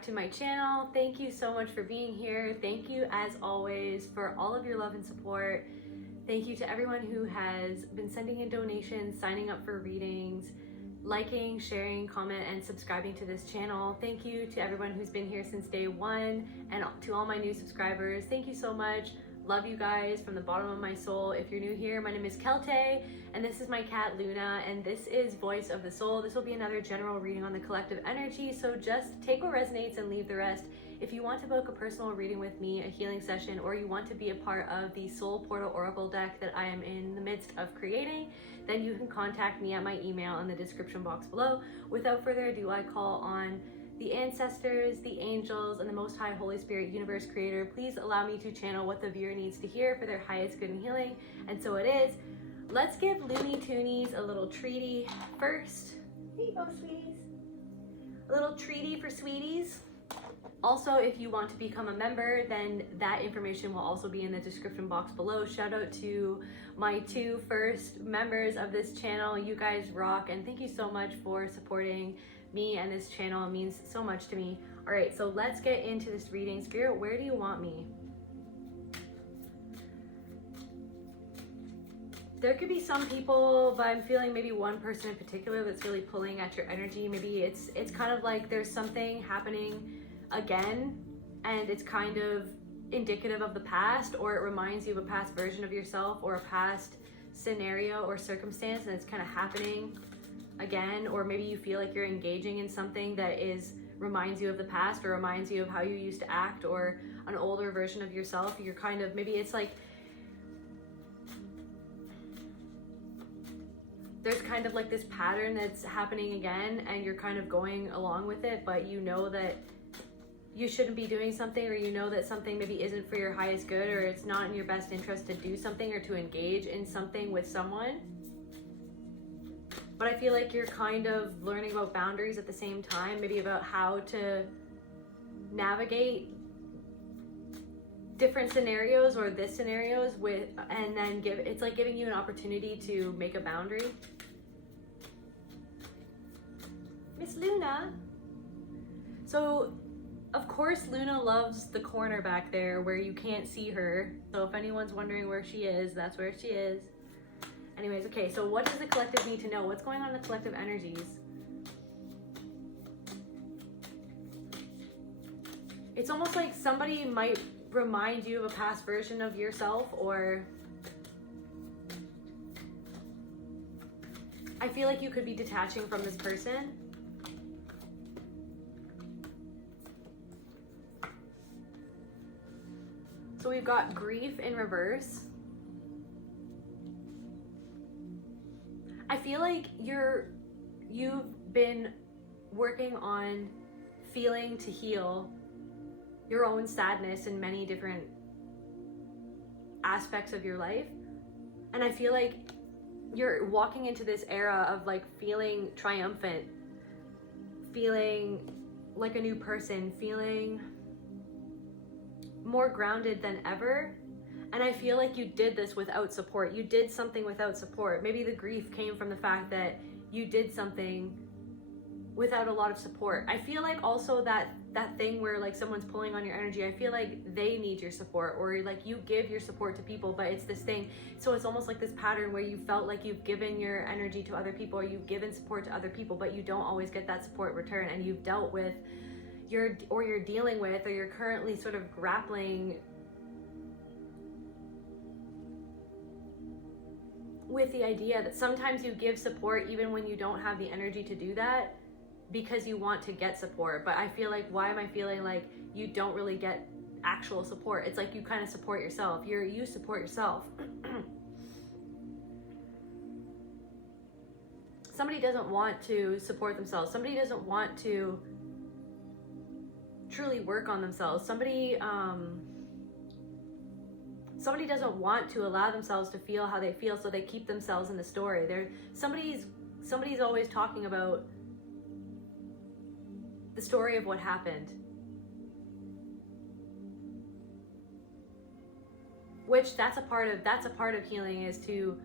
back to my channel. Thank you so much for being here. Thank you as always for all of your love and support. Thank you to everyone who has been sending in donations, signing up for readings, liking, sharing, comment, and subscribing to this channel. Thank you to everyone who's been here since day one, and to all my new subscribers. Thank you so much. Love you guys from the bottom of my soul. If you're new here, my name is Kelte, and this is my cat Luna, and this is Voice of the Soul. This will be another general reading on the collective energy, so just take what resonates and leave the rest. If you want to book a personal reading with me, a healing session, or you want to be a part of the Soul Portal Oracle deck that I am in the midst of creating, then you can contact me at my email in the description box below. Without further ado, I call on the ancestors, the angels, and the Most High Holy Spirit Universe Creator. Please allow me to channel what the viewer needs to hear for their highest good and healing. And so it is. Let's give Looney Toonies a little treaty first. Here you go, sweeties. A little treaty for sweeties. Also, if you want to become a member, then that information will also be in the description box below. Shout out to my two first members of this channel. You guys rock, and thank you so much for supporting me and this channel. It means so much to me. All right, so let's get into this reading. Spirit, where do you want me? There could be some people, but I'm feeling maybe one person in particular that's really pulling at your energy. Maybe it's kind of like there's something happening again, and it's kind of indicative of the past, or it reminds you of a past version of yourself or a past scenario or circumstance, and it's kind of happening again. Or maybe you feel like you're engaging in something that reminds you of the past, or reminds you of how you used to act, or an older version of yourself. You're kind of, maybe it's like there's kind of like this pattern that's happening again, and you're kind of going along with it, but you know that you shouldn't be doing something, or you know that something maybe isn't for your highest good, or it's not in your best interest to do something or to engage in something with someone. But I feel like you're kind of learning about boundaries at the same time, maybe about how to navigate different scenarios, or this scenarios with, and then it's like giving you an opportunity to make a boundary. Miss Luna. So of course Luna loves the corner back there where you can't see her. So if anyone's wondering where she is, that's where she is. Anyways, okay, so what does the collective need to know? What's going on in the collective energies? It's almost like somebody might remind you of a past version of yourself, or I feel like you could be detaching from this person. So we've got grief in reverse. I feel like you've been working on feeling to heal your own sadness in many different aspects of your life. And I feel like you're walking into this era of like feeling triumphant, feeling like a new person, feeling more grounded than ever. And I feel like you did this without support. You did something without support. Maybe the grief came from the fact that you did something without a lot of support. I feel like also that thing where like someone's pulling on your energy, I feel like they need your support, or like you give your support to people, but it's this thing. So it's almost like this pattern where you felt like you've given your energy to other people, or you've given support to other people, but you don't always get that support in return. And you've dealt with you're dealing with, or you're currently sort of grappling with the idea that sometimes you give support even when you don't have the energy to do that, because you want to get support. But I feel like, why am I feeling like you don't really get actual support? It's like you kind of support yourself. You support yourself. Somebody doesn't want to support themselves. Somebody doesn't want to truly work on themselves. Somebody doesn't want to allow themselves to feel how they feel, so they keep themselves in the story. Somebody's always talking about the story of what happened, which that's a part of healing, is to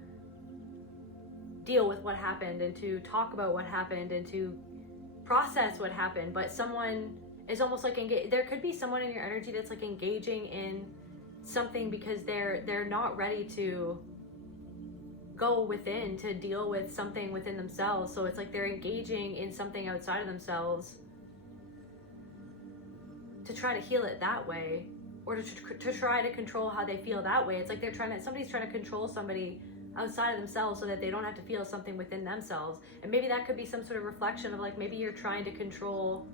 deal with what happened and to talk about what happened and to process what happened. But someone is almost like there could be someone in your energy that's like engaging in something because they're not ready to go within to deal with something within themselves. So it's like they're engaging in something outside of themselves to try to heal it that way, or to try to control how they feel that way. It's like somebody's trying to control somebody outside of themselves so that they don't have to feel something within themselves. And maybe that could be some sort of reflection of like, maybe you're trying to control,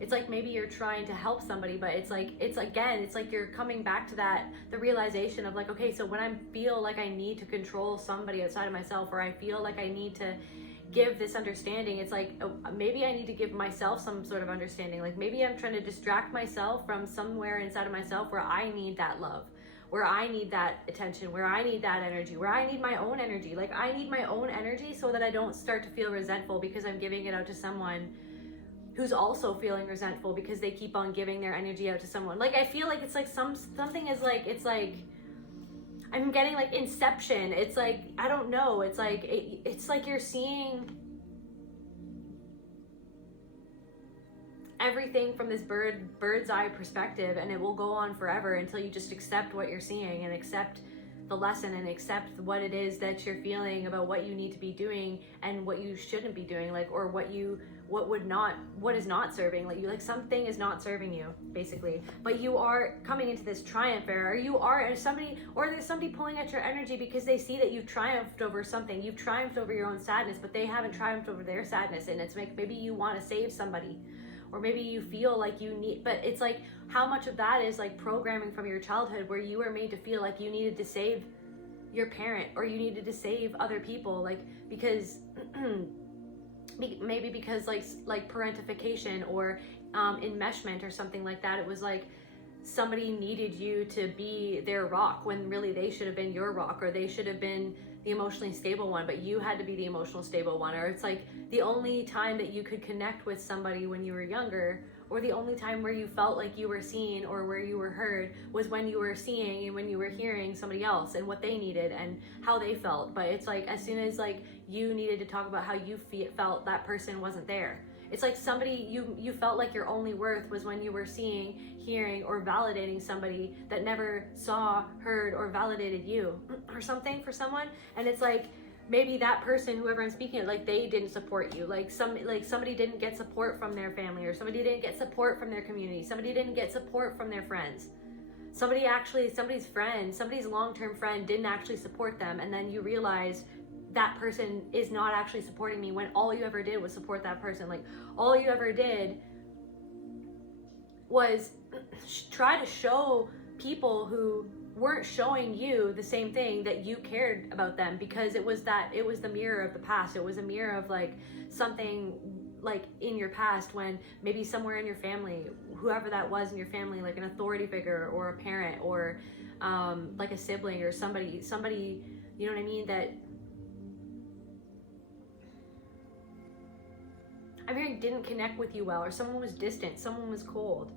it's like maybe you're trying to help somebody, but it's like you're coming back to the realization of like, okay, so when I feel like I need to control somebody outside of myself, or I feel like I need to give this understanding, it's like, oh, maybe I need to give myself some sort of understanding. Like maybe I'm trying to distract myself from somewhere inside of myself where I need that love, where I need that attention, where I need that energy, where I need my own energy. Like I need my own energy so that I don't start to feel resentful because I'm giving it out to someone who's also feeling resentful because they keep on giving their energy out to someone. Like I feel like it's like something is like, it's like I'm getting like Inception. It's like, I don't know. It's like you're seeing everything from this bird's eye perspective, and it will go on forever until you just accept what you're seeing and accept the lesson and accept what it is that you're feeling about what you need to be doing and what you shouldn't be doing, like, or what is not serving, like you, like something is not serving you basically, but you are coming into this triumph era, or there's somebody pulling at your energy because they see that you've triumphed over something, you've triumphed over your own sadness, but they haven't triumphed over their sadness, and it's like maybe you want to save somebody, or maybe you feel like you need, but it's like how much of that is like programming from your childhood where you were made to feel like you needed to save your parent, or you needed to save other people, like because maybe because like parentification or enmeshment or something like that. It was like somebody needed you to be their rock when really they should have been your rock, or they should have been the emotionally stable one, but you had to be the emotional stable one. Or it's like the only time that you could connect with somebody when you were younger, or the only time where you felt like you were seen or where you were heard, was when you were seeing and when you were hearing somebody else and what they needed and how they felt. But it's like as soon as like you needed to talk about how you felt, that person wasn't there. It's like somebody, you felt like your only worth was when you were seeing, hearing, or validating somebody that never saw, heard, or validated you or something for someone. And it's like maybe that person, whoever I'm speaking of, like they didn't support you, like somebody didn't get support from their family, or somebody didn't get support from their community, somebody didn't get support from their friends, somebody's friend, somebody's long-term friend didn't actually support them, and then you realize that person is not actually supporting me, when all you ever did was support that person. Like all you ever did was try to show people who weren't showing you the same thing that you cared about them, because it was the mirror of the past. It was a mirror of like something like in your past, when maybe somewhere in your family, whoever that was in your family, like an authority figure or a parent or like a sibling or somebody, you know what I mean, that I'm hearing didn't connect with you well, or someone was distant, someone was cold.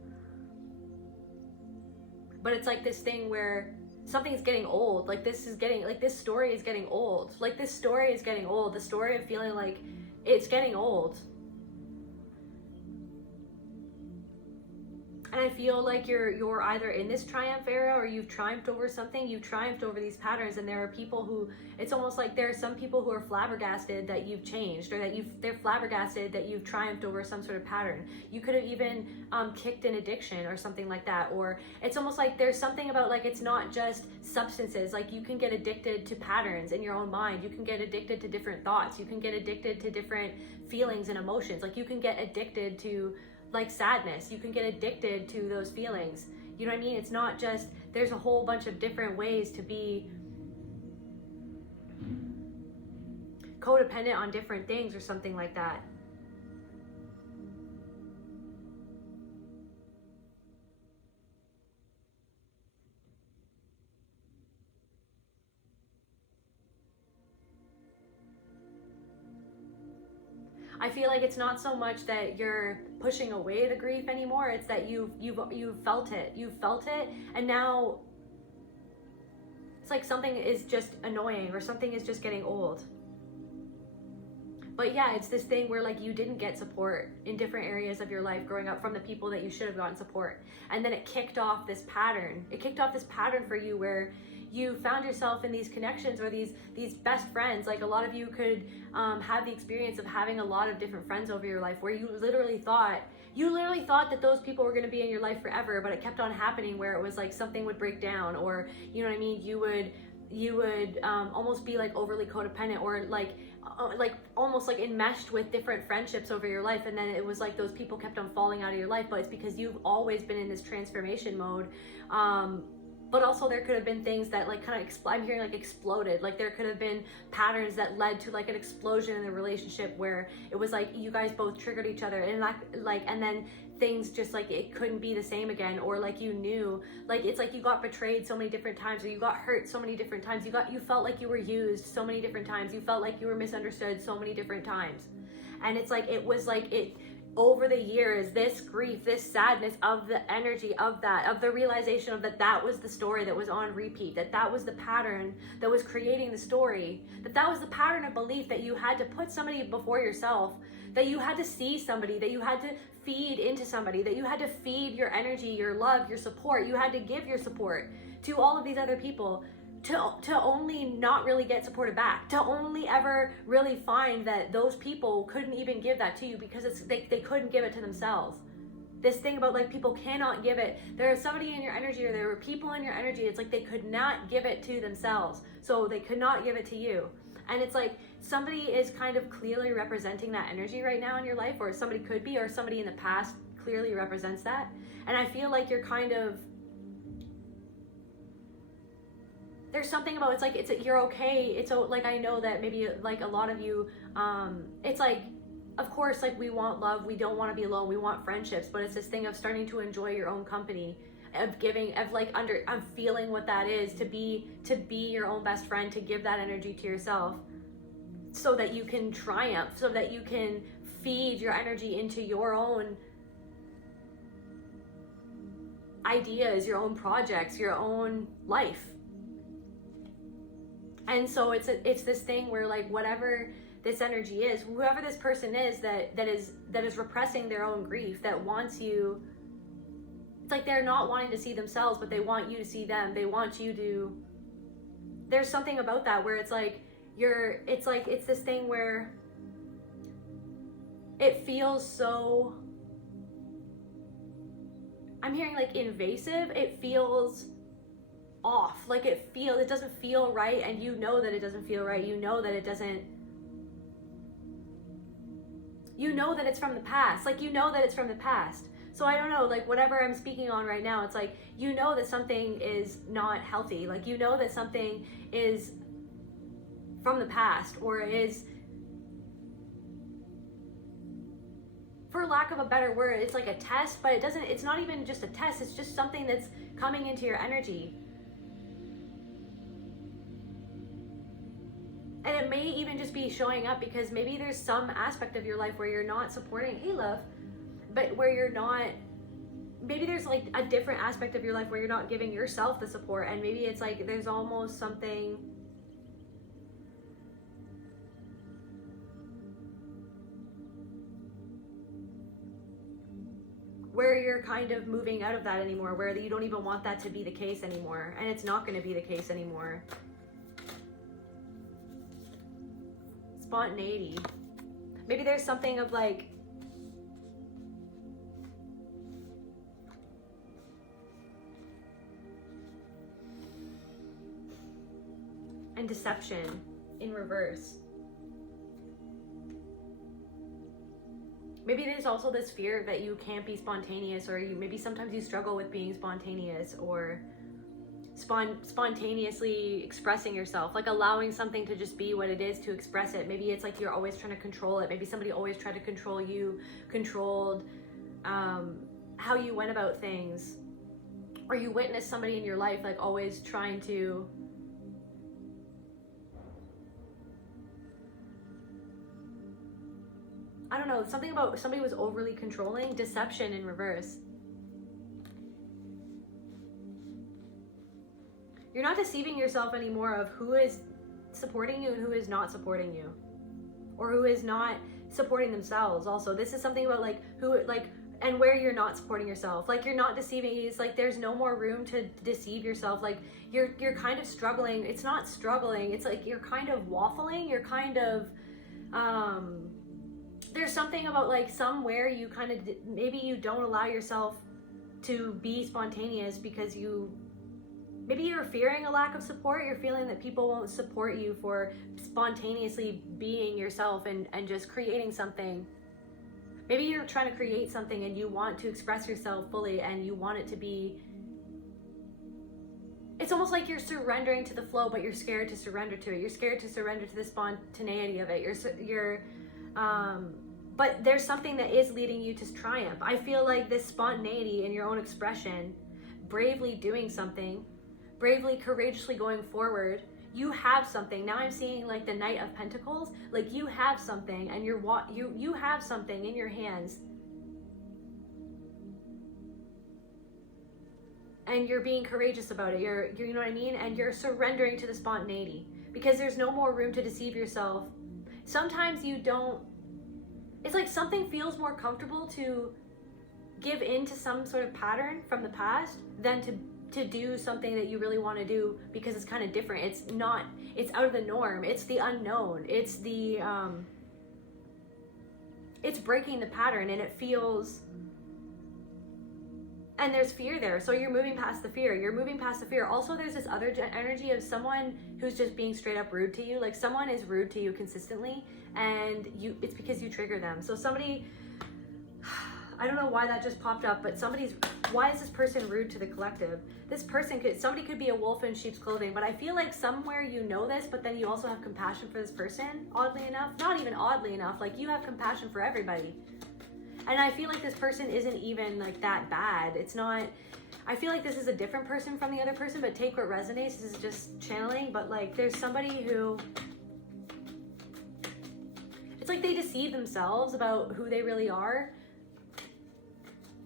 But it's like this thing where something's getting old. Like this story is getting old. Like this story is getting old. The story of feeling like it's getting old. And I feel like you're either in this triumph era, or you've triumphed over something, you've triumphed over these patterns, and there are people who, it's almost like there are some people who are flabbergasted that you've changed, or that they're flabbergasted that you've triumphed over some sort of pattern. You could have even kicked an addiction or something like that, or it's almost like there's something about like it's not just substances. Like you can get addicted to patterns in your own mind, you can get addicted to different thoughts, you can get addicted to different feelings and emotions. Like you can get addicted to like sadness, you can get addicted to those feelings. You know what I mean? It's not just, there's a whole bunch of different ways to be codependent on different things or something like that. I feel like it's not so much that you're pushing away the grief anymore. It's that you've felt it. You've felt it, and now it's like something is just annoying, or something is just getting old. But yeah, it's this thing where like you didn't get support in different areas of your life growing up from the people that you should have gotten support. And then it kicked off this pattern. It kicked off this pattern for you where you found yourself in these connections or these best friends. Like a lot of you could have the experience of having a lot of different friends over your life where you literally thought that those people were going to be in your life forever, but it kept on happening where it was like something would break down, or you know what I mean, you would almost be like overly codependent, or like almost like enmeshed with different friendships over your life, and then it was like those people kept on falling out of your life. But it's because you've always been in this transformation mode. But also there could have been things that like kind of I'm hearing like exploded. Like there could have been patterns that led to like an explosion in the relationship where it was like you guys both triggered each other, and and then things just like it couldn't be the same again, or like you knew, like it's like you got betrayed so many different times, or you got hurt so many different times, you felt like you were used so many different times, you felt like you were misunderstood so many different times. And it's like it was like it over the years, this grief, this sadness of the energy of that, of the realization of that was the story that was on repeat, that was the pattern that was creating the story, that was the pattern of belief, that you had to put somebody before yourself, that you had to see somebody, that you had to feed into somebody, that you had to feed your energy, your love, your support, you had to give your support to all of these other people, to only not really get supported back, to only ever really find that those people couldn't even give that to you because they couldn't give it to themselves. This thing about like people cannot give it. There is somebody in your energy, or there were people in your energy, it's like they could not give it to themselves, so they could not give it to you. And it's like somebody is kind of clearly representing that energy right now in your life, or somebody could be, or somebody in the past clearly represents that. And I feel like you're kind of, there's something about, you're okay. It's like, I know that maybe like a lot of you, it's like, of course, like we want love, we don't want to be alone, we want friendships, but it's this thing of starting to enjoy your own company, of giving, of like I'm feeling what that is to be your own best friend, to give that energy to yourself so that you can triumph, so that you can feed your energy into your own ideas, your own projects, your own life. And so it's this thing where like whatever this energy is, whoever this person is that is repressing their own grief, that wants you, it's like they're not wanting to see themselves, but they want you to see them. They want you to, there's something about that where it's like it's this thing where it feels so, I'm hearing like invasive, it feels off, like it doesn't feel right, and you know that it doesn't feel right, you know that it's from the past, like you know that it's from the past. So I don't know, like whatever I'm speaking on right now, it's like you know that something is not healthy, like you know that something is from the past, or is, for lack of a better word, it's like a test, but it's not even just a test, it's just something that's coming into your energy. And it may even just be showing up because maybe there's some aspect of your life where you're not supporting, hey love, but where you're not, maybe there's like a different aspect of your life where you're not giving yourself the support, and maybe it's like there's almost something where you're kind of moving out of that anymore, where you don't even want that to be the case anymore, and it's not going to be the case anymore. Spontaneity. Maybe there's something of like, and deception in reverse. Maybe there's also this fear that you can't be spontaneous, or maybe sometimes you struggle with being spontaneous, or spontaneously expressing yourself, like allowing something to just be what it is, to express it. Maybe it's like you're always trying to control it. Maybe somebody always tried to control you, controlled how you went about things, or you witnessed somebody in your life like always trying to I don't know, something about somebody was overly controlling. Deception in reverse. You're not deceiving yourself anymore of who is supporting you and who is not supporting you. or who is not supporting themselves. Also, this is something about like who, like, and where you're not supporting yourself, like you're not deceiving. It's like there's no more room to deceive yourself. Like you're kind of struggling. It's not struggling, it's like you're kind of waffling. You're kind of there's something about like somewhere you kind of, maybe you don't allow yourself to be spontaneous because maybe you're fearing a lack of support. You're feeling that people won't support you for spontaneously being yourself and just creating something. Maybe you're trying to create something and you want to express yourself fully and you want it to be, it's almost like you're surrendering to the flow, but you're scared to surrender to it. You're scared to surrender to the spontaneity of it. But there's something that is leading you to triumph. I feel like this spontaneity in your own expression, bravely doing something, bravely, courageously going forward, you have something. Now I'm seeing like the Knight of Pentacles, like you have something and you have something in your hands. And you're being courageous about it. You're you know what I mean? And you're surrendering to the spontaneity because there's no more room to deceive yourself. Sometimes you don't, it's like something feels more comfortable to give in to some sort of pattern from the past than to do something that you really want to do because it's kind of different. It's not, it's out of the norm. It's the unknown. It's the, it's breaking the pattern and it feels, and there's fear there. So you're moving past the fear. You're moving past the fear. Also, there's this other energy of someone who's just being straight up rude to you. Like someone is rude to you consistently and it's because you trigger them. So somebody, I don't know why that just popped up, but why is this person rude to the collective? Somebody could be a wolf in sheep's clothing, but I feel like somewhere you know this, but then you also have compassion for this person, oddly enough. Not even oddly enough, like you have compassion for everybody. And I feel like this person isn't even like that bad. It's not, I feel like this is a different person from the other person, but take what resonates. This is just channeling, but like there's somebody who, it's like they deceive themselves about who they really are.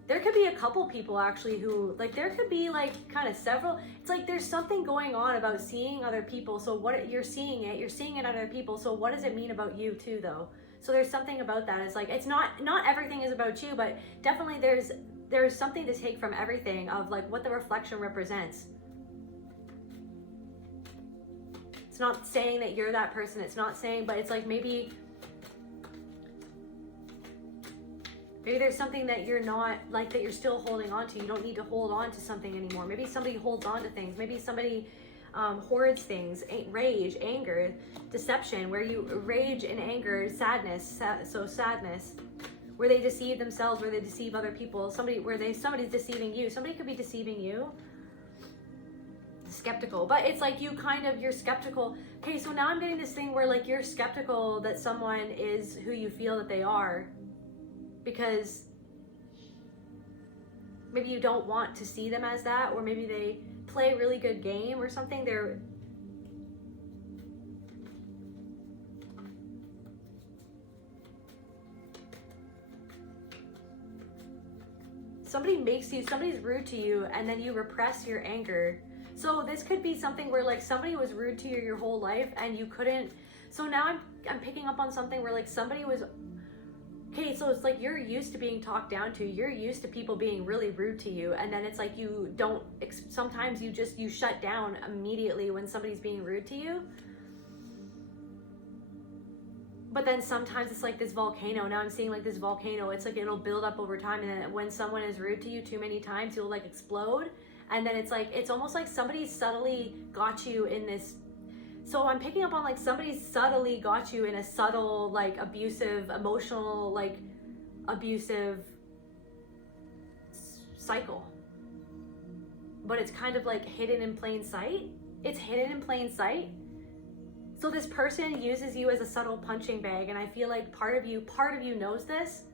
There could be a couple people actually who, like there could be like kind of several, it's like there's something going on about seeing other people. So what you're seeing it in other people. So what does it mean about you too though? So there's something about that. It's like, it's not everything is about you, but definitely there's something to take from everything of like what the reflection represents. It's not saying that you're that person. It's not saying, but it's like maybe there's something that you're not, like that you're still holding on to. You don't need to hold on to something anymore. Maybe somebody holds on to things. Maybe somebody hoards things, rage, anger, deception, where you rage and anger, sadness, sadness, where they deceive themselves, where they deceive other people, somebody's deceiving you. Somebody could be deceiving you. Skeptical, but it's like you're skeptical. Okay, so now I'm getting this thing where like you're skeptical that someone is who you feel that they are, because maybe you don't want to see them as that, or maybe they play a really good game or something. Somebody's rude to you and then you repress your anger. So this could be something where like somebody was rude to you your whole life and you couldn't. So now I'm picking up on something where like somebody was, okay, so it's like you're used to being talked down to. You're used to people being really rude to you. And then it's like you don't, sometimes you shut down immediately when somebody's being rude to you. But then sometimes it's like this volcano. Now I'm seeing like this volcano. It's like it'll build up over time. And then when someone is rude to you too many times, you'll like explode. And then it's like, it's almost like somebody subtly got you in this. So I'm picking up on like somebody subtly got you in a subtle, like abusive, emotional, like abusive cycle. But it's kind of like hidden in plain sight. It's hidden in plain sight. So this person uses you as a subtle punching bag, and I feel like part of you knows this,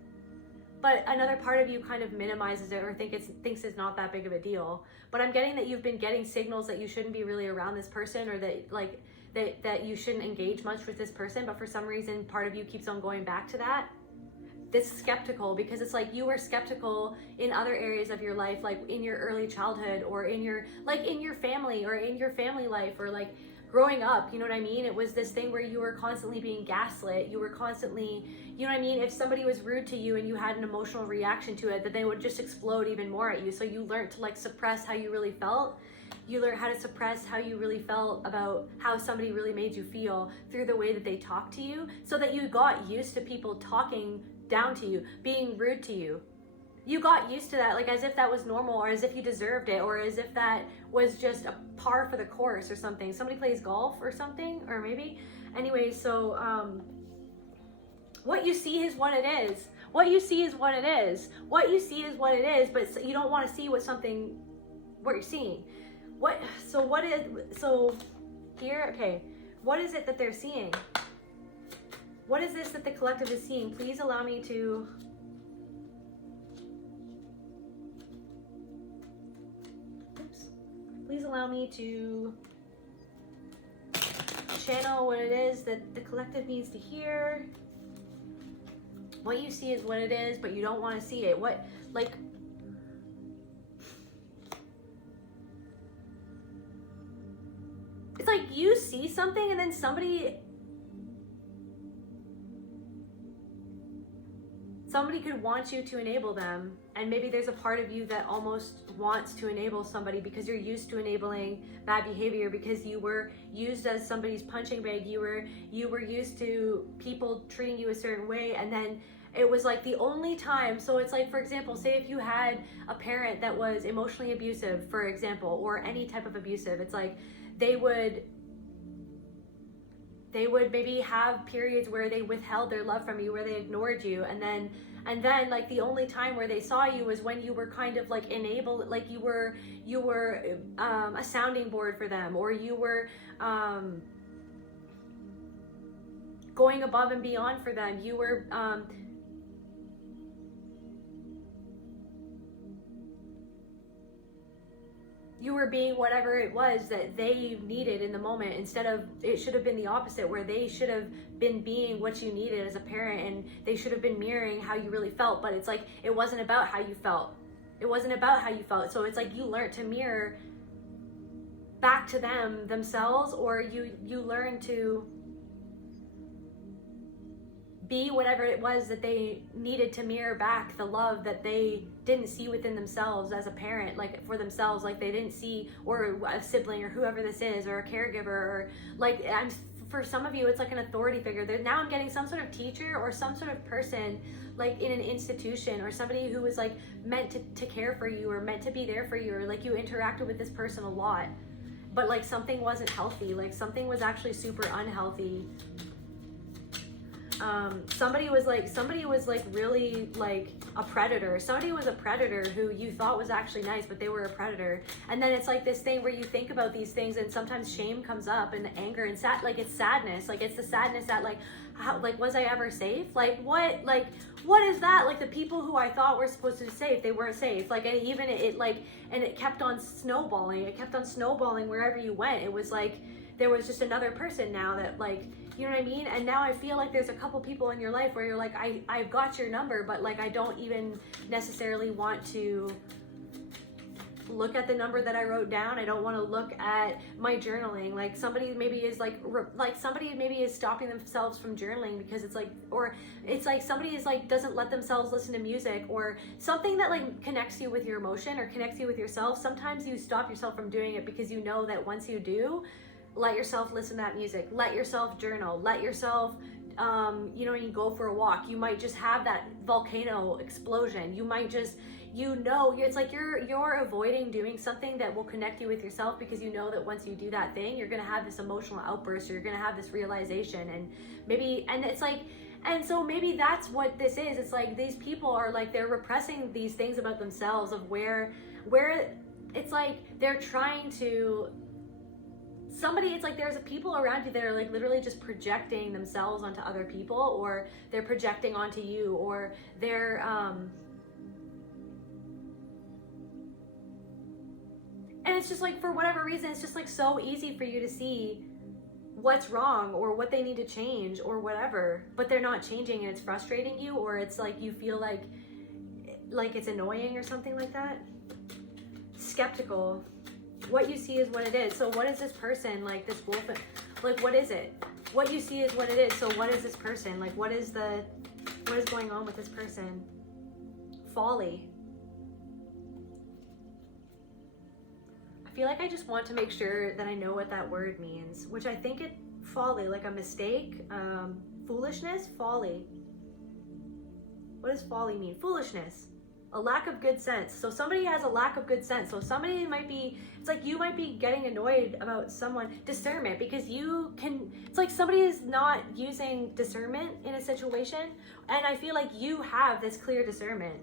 but another part of you kind of minimizes it or thinks it's not that big of a deal. But I'm getting that you've been getting signals that you shouldn't be really around this person, or that like that you shouldn't engage much with this person, but for some reason part of you keeps on going back to that. this skeptical, because it's like you were skeptical in other areas of your life, like in your early childhood, or in your family, or in your family life, or like growing up, you know what I mean? It was this thing where you were constantly being gaslit. You were constantly, you know what I mean? If somebody was rude to you and you had an emotional reaction to it, that they would just explode even more at you. So you learned to like suppress how you really felt. You learn how to suppress how you really felt about how somebody really made you feel through the way that they talked to you, so that you got used to people talking down to you, being rude to you. You got used to that, like as if that was normal, or as if you deserved it, or as if that was just a par for the course or something. Somebody plays golf or something, or maybe. Anyway, so what you see is what it is. What you see is what it is. What you see is what it is, but you don't want to see what you're seeing. Okay, what is it that they're seeing? What is this that the collective is seeing? Please allow me to please allow me to channel what it is that the collective needs to hear. What you see is what it is, but you don't want to see it. It's like you see something and then somebody could want you to enable them, and maybe there's a part of you that almost wants to enable somebody because you're used to enabling bad behavior, because you were used as somebody's punching bag. You were used to people treating you a certain way, and then it was like the only time. So it's like, for example, say if you had a parent that was emotionally abusive, for example, or any type of abusive, it's like they would maybe have periods where they withheld their love from you, where they ignored you, and then like the only time where they saw you was when you were kind of like enabled, like you were a sounding board for them, or you were going above and beyond for them. You were being whatever it was that they needed in the moment, instead of, it should have been the opposite, where they should have been being what you needed as a parent, and they should have been mirroring how you really felt. But it's like, it wasn't about how you felt. It wasn't about how you felt. So it's like you learned to mirror back to themselves, or you learn to be whatever it was that they needed to mirror back the love that they didn't see within themselves as a parent, like for themselves, like they didn't see, or a sibling, or whoever this is, or a caregiver, or like, for some of you, it's like an authority figure. Now I'm getting some sort of teacher or some sort of person like in an institution, or somebody who was like meant to care for you, or meant to be there for you, or like you interacted with this person a lot, but like something wasn't healthy, like something was actually super unhealthy. Somebody was like really like a predator. Somebody was a predator who you thought was actually nice, but they were a predator. And then it's like this thing where you think about these things, and sometimes shame comes up, and anger, and it's sadness. Like it's the sadness that like, how, like, was I ever safe? Like what is that? Like the people who I thought were supposed to be safe, they weren't safe. Like, and even it kept on snowballing. It kept on snowballing wherever you went. It was like there was just another person now that, like, you know what I mean? And now I feel like there's a couple people in your life where you're like, I've got your number, but like I don't even necessarily want to look at the number that I wrote down. I don't want to look at my journaling. Like somebody maybe is somebody maybe is stopping themselves from journaling because it's like, or it's like somebody is like, doesn't let themselves listen to music, or something that like connects you with your emotion or connects you with yourself. Sometimes you stop yourself from doing it because you know that once you do, let yourself listen to that music, let yourself journal, let yourself, when you go for a walk, you might just have that volcano explosion. You might just, it's like you're avoiding doing something that will connect you with yourself, because you know that once you do that thing, you're going to have this emotional outburst, or you're going to have this realization, and so maybe that's what this is. It's like these people are like, they're repressing these things about themselves, of where it's like they're trying to, it's like there's people around you that are like literally just projecting themselves onto other people, or they're projecting onto you, or they're and it's just like, for whatever reason, it's just like so easy for you to see what's wrong or what they need to change or whatever, but they're not changing and it's frustrating you, or it's like you feel like it's annoying or something like that. Skeptical. What you see is what it is. So what is this person, like this wolf, like what is it? What you see is what it is. So what is this person? Like what is going on with this person? Folly. I feel like I just want to make sure that I know what that word means, which I think folly, like a mistake, foolishness, folly. What does folly mean? Foolishness. A lack of good sense. So somebody has a lack of good sense. So somebody might be, it's like you might be getting annoyed about someone. Discernment, because it's like somebody is not using discernment in a situation, and I feel like you have this clear discernment.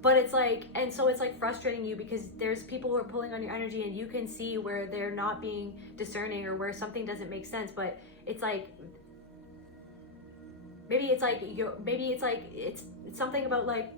But it's like, and so it's like frustrating you because there's people who are pulling on your energy and you can see where they're not being discerning or where something doesn't make sense, but it's like, maybe it's something about like,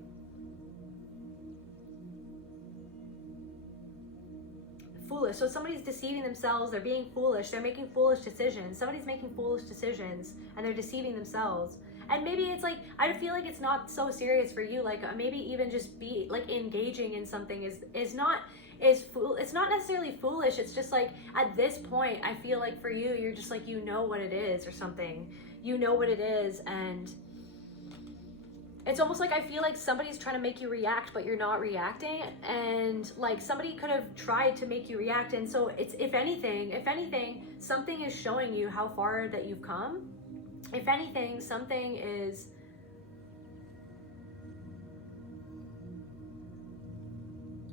foolish. So somebody's deceiving themselves, they're being foolish, they're making foolish decisions. Somebody's making foolish decisions and they're deceiving themselves. And maybe it's like, I feel like it's not so serious for you, like maybe even just be like engaging in something it's not necessarily foolish. It's just like at this point I feel like for you, you're just like, you know what it is or something. You know what it is, and it's almost like I feel like somebody's trying to make you react, but you're not reacting. And like somebody could have tried to make you react. And so it's, if anything, something is showing you how far that you've come. If anything, something is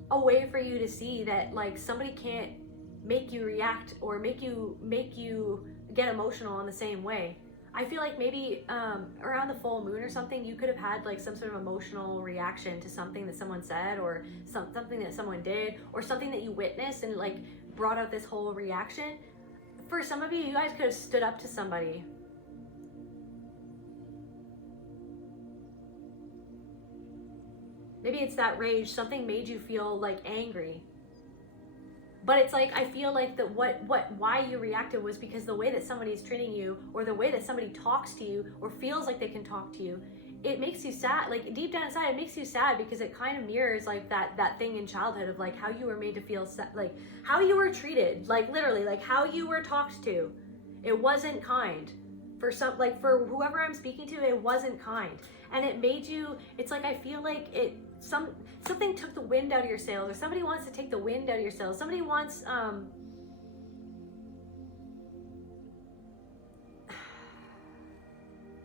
a way for you to see that like somebody can't make you react or make you get emotional in the same way. I feel like maybe around the full moon or something, you could have had like some sort of emotional reaction to something that someone said or something that someone did or something that you witnessed and like brought out this whole reaction. For some of you, you guys could have stood up to somebody. Maybe it's that rage, something made you feel like angry. But it's like, I feel like that why you reacted was because the way that somebody's treating you or the way that somebody talks to you or feels like they can talk to you, it makes you sad. Like deep down inside, it makes you sad because it kind of mirrors like that thing in childhood of like how you were made to feel like how you were treated, like literally like how you were talked to. It wasn't kind. For whoever I'm speaking to, it wasn't kind. And it made you, it's like, I feel like something took the wind out of your sails, or somebody wants to take the wind out of your sails. Somebody wants,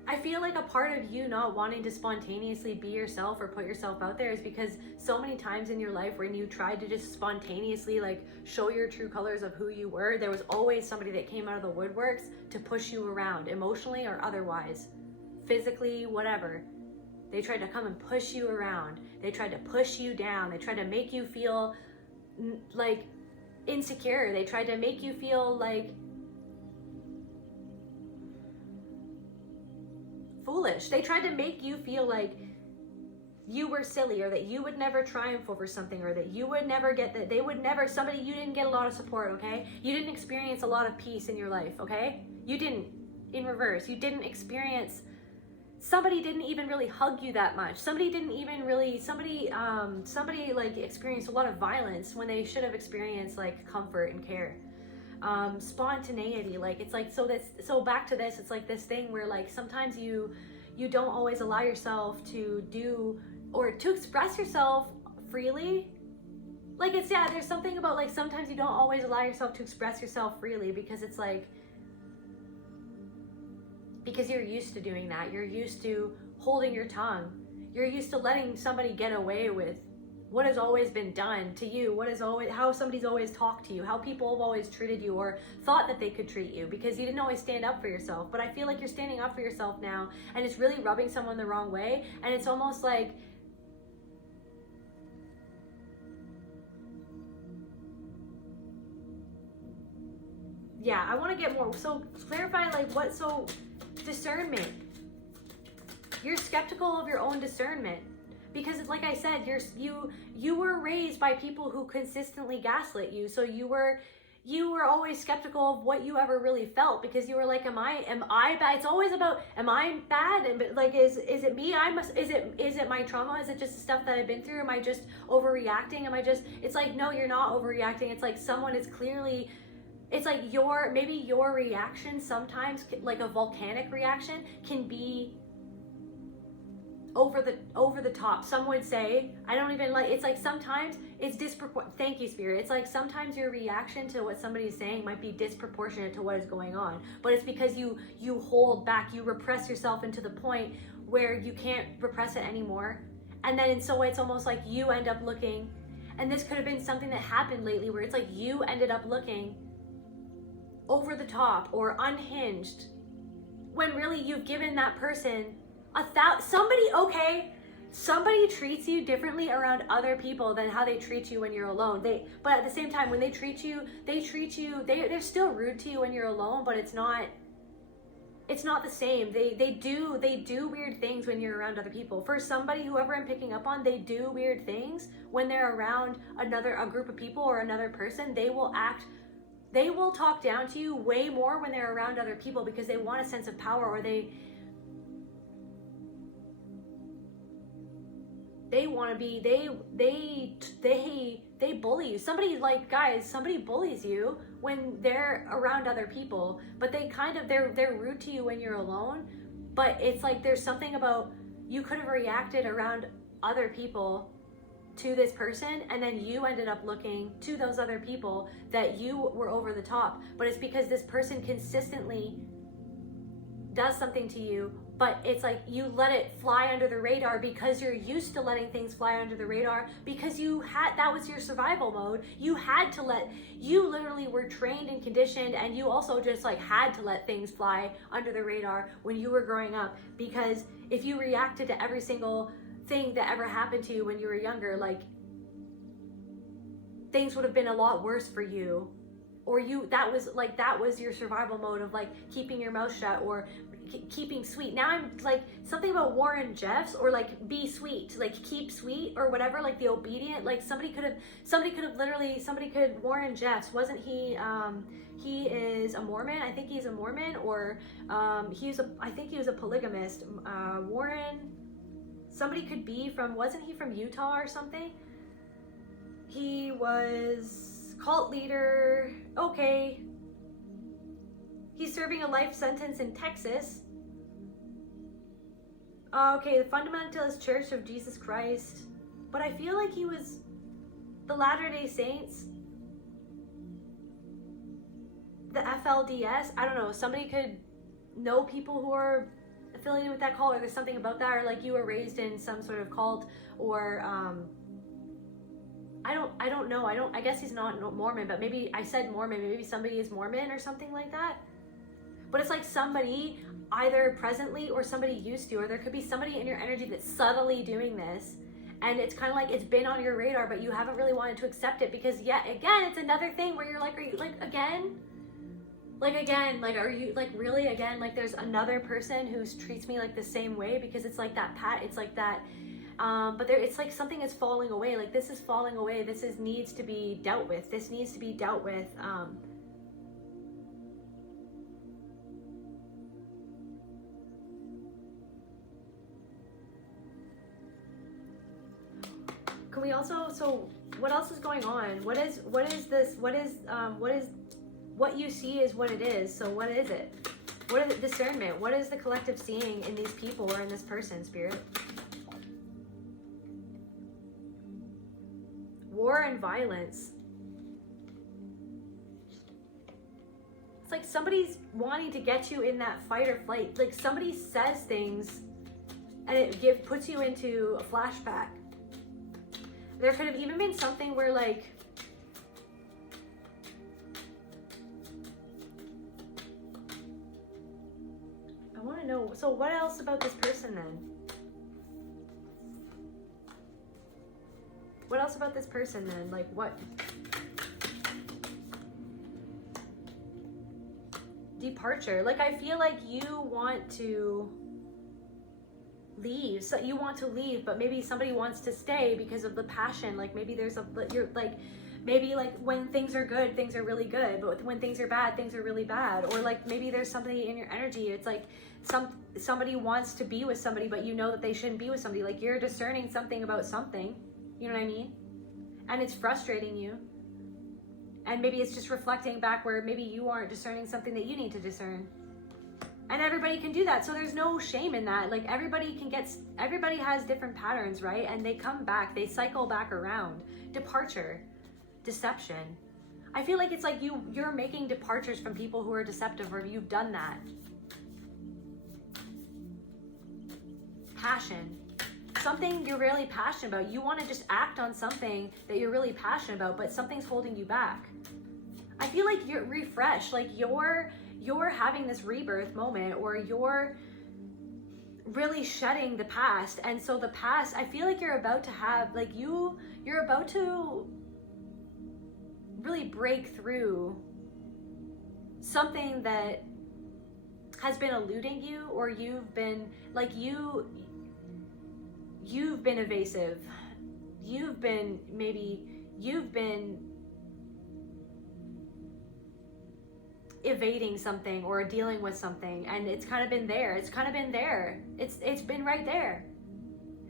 I feel like a part of you not wanting to spontaneously be yourself or put yourself out there is because so many times in your life when you tried to just spontaneously like show your true colors of who you were, there was always somebody that came out of the woodworks to push you around, emotionally or otherwise, physically, whatever. They tried to come and push you around. They tried to push you down. They tried to make you feel like insecure. They tried to make you feel like foolish. They tried to make you feel like you were silly or that you would never triumph over something or that you would never get that. They would never, you didn't get a lot of support, okay? You didn't experience a lot of peace in your life, okay? You didn't, in reverse. You didn't experience, somebody didn't even really hug you that much. Somebody didn't even really, somebody like experienced a lot of violence when they should have experienced like comfort and care. Spontaneity, like it's like, so back to this, it's like this thing where like sometimes you don't always allow yourself to do or to express yourself freely. Like it's, yeah, there's something about like sometimes you don't always allow yourself to express yourself freely because it's like, because you're used to doing that. You're used to holding your tongue. You're used to letting somebody get away with what has always been done to you, how somebody's always talked to you, how people have always treated you or thought that they could treat you because you didn't always stand up for yourself. But I feel like you're standing up for yourself now and it's really rubbing someone the wrong way. And it's almost like, yeah, I want to get more. So clarify like what, so discernment. You're skeptical of your own discernment. Because like I said, you were raised by people who consistently gaslit you. So you were you were always skeptical of what you ever really felt, because you were like, am I bad? It's always about, am I bad? And like, is it me? Is it my trauma? Is it just the stuff that I've been through? Am I just overreacting? It's like, no, you're not overreacting. It's like someone is clearly, it's like maybe your reaction sometimes, like a volcanic reaction, can be over the top. Some would say, I don't even like, it's like sometimes it's disproportionate. Thank you, Spirit. It's like sometimes your reaction to what somebody's saying might be disproportionate to what is going on, but it's because you hold back, you repress yourself into the point where you can't repress it anymore. And then so it's almost like you end up looking, and this could have been something that happened lately, where it's like you ended up looking over the top or unhinged, when really you've given that person somebody treats you differently around other people than how they treat you when you're alone. But at the same time, when they treat you, they're still rude to you when you're alone, but it's not the same. They do weird things when you're around other people. For somebody, whoever I'm picking up on, they do weird things when they're around a group of people or another person. They will talk down to you way more when they're around other people, because they want a sense of power, or they want to be, they bully you. Somebody bullies you when they're around other people, but they're rude to you when you're alone. But it's like, there's something about, you could have reacted around other people to this person, and then you ended up looking to those other people that you were over the top. But it's because this person consistently does something to you, but it's like you let it fly under the radar because you're used to letting things fly under the radar, because that was your survival mode. You literally were trained and conditioned, and you also just like had to let things fly under the radar when you were growing up, because if you reacted to every single thing that ever happened to you when you were younger, like, things would have been a lot worse for you, or that was your survival mode of like keeping your mouth shut or keeping sweet. Now I'm like, something about Warren Jeffs, or like be sweet, like keep sweet or whatever, like the obedient, like Warren Jeffs, wasn't he, he is a Mormon, I think he's a Mormon, or I think he was a polygamist. Warren, somebody could be wasn't he from Utah or something? He was cult leader. Okay. He's serving a life sentence in Texas. Okay, the Fundamentalist Church of Jesus Christ. But I feel like he was the Latter-day Saints. The FLDS. I don't know. Somebody could know people who are affiliated with that cult, or there's something about that, or like you were raised in some sort of cult, or I don't know. I guess he's not Mormon, but maybe I said Mormon. Maybe somebody is Mormon or something like that. But it's like somebody either presently or somebody used to, or there could be somebody in your energy that's subtly doing this, and it's kind of like it's been on your radar, but you haven't really wanted to accept it, because again, it's another thing where you're like, are you like again? Like again, like are you like really again? Like there's another person who treats me like the same way, because it's like that it's like that. But it's like something is falling away. Like this is falling away. Needs to be dealt with. This needs to be dealt with. Can we also, so what else is going on? What is what you see is what it is. So what is it? What is it? Discernment. What is the collective seeing in these people or in this person, Spirit? War and violence. It's like somebody's wanting to get you in that fight or flight. Like somebody says things and it puts you into a flashback. There could have even been something where like, I want to know, so what else about this person then? What else about this person then? Like what? Departure. Like I feel like you want to leave. So you want to leave, but maybe somebody wants to stay because of the passion. Like maybe you're like, maybe like when things are good, things are really good, but when things are bad, things are really bad. Or like maybe there's somebody in your energy, it's like somebody wants to be with somebody, but you know that they shouldn't be with somebody. Like you're discerning something about something, you know what I mean? And it's frustrating you. And maybe it's just reflecting back where maybe you aren't discerning something that you need to discern. And everybody can do that. So there's no shame in that. Like everybody has different patterns, right? And they come back, they cycle back around. Departure, deception. I feel like it's like you're making departures from people who are deceptive, or you've done that. Passion. Something you're really passionate about. You want to just act on something that you're really passionate about, but something's holding you back. I feel like you're refreshed, like you're having this rebirth moment, or you're really shedding the past. And so the past, I feel like you're about to have, like you're about to really break through something that has been eluding you, or you've been evasive. You've been evading something or dealing with something, and it's kind of been there. It's been right there,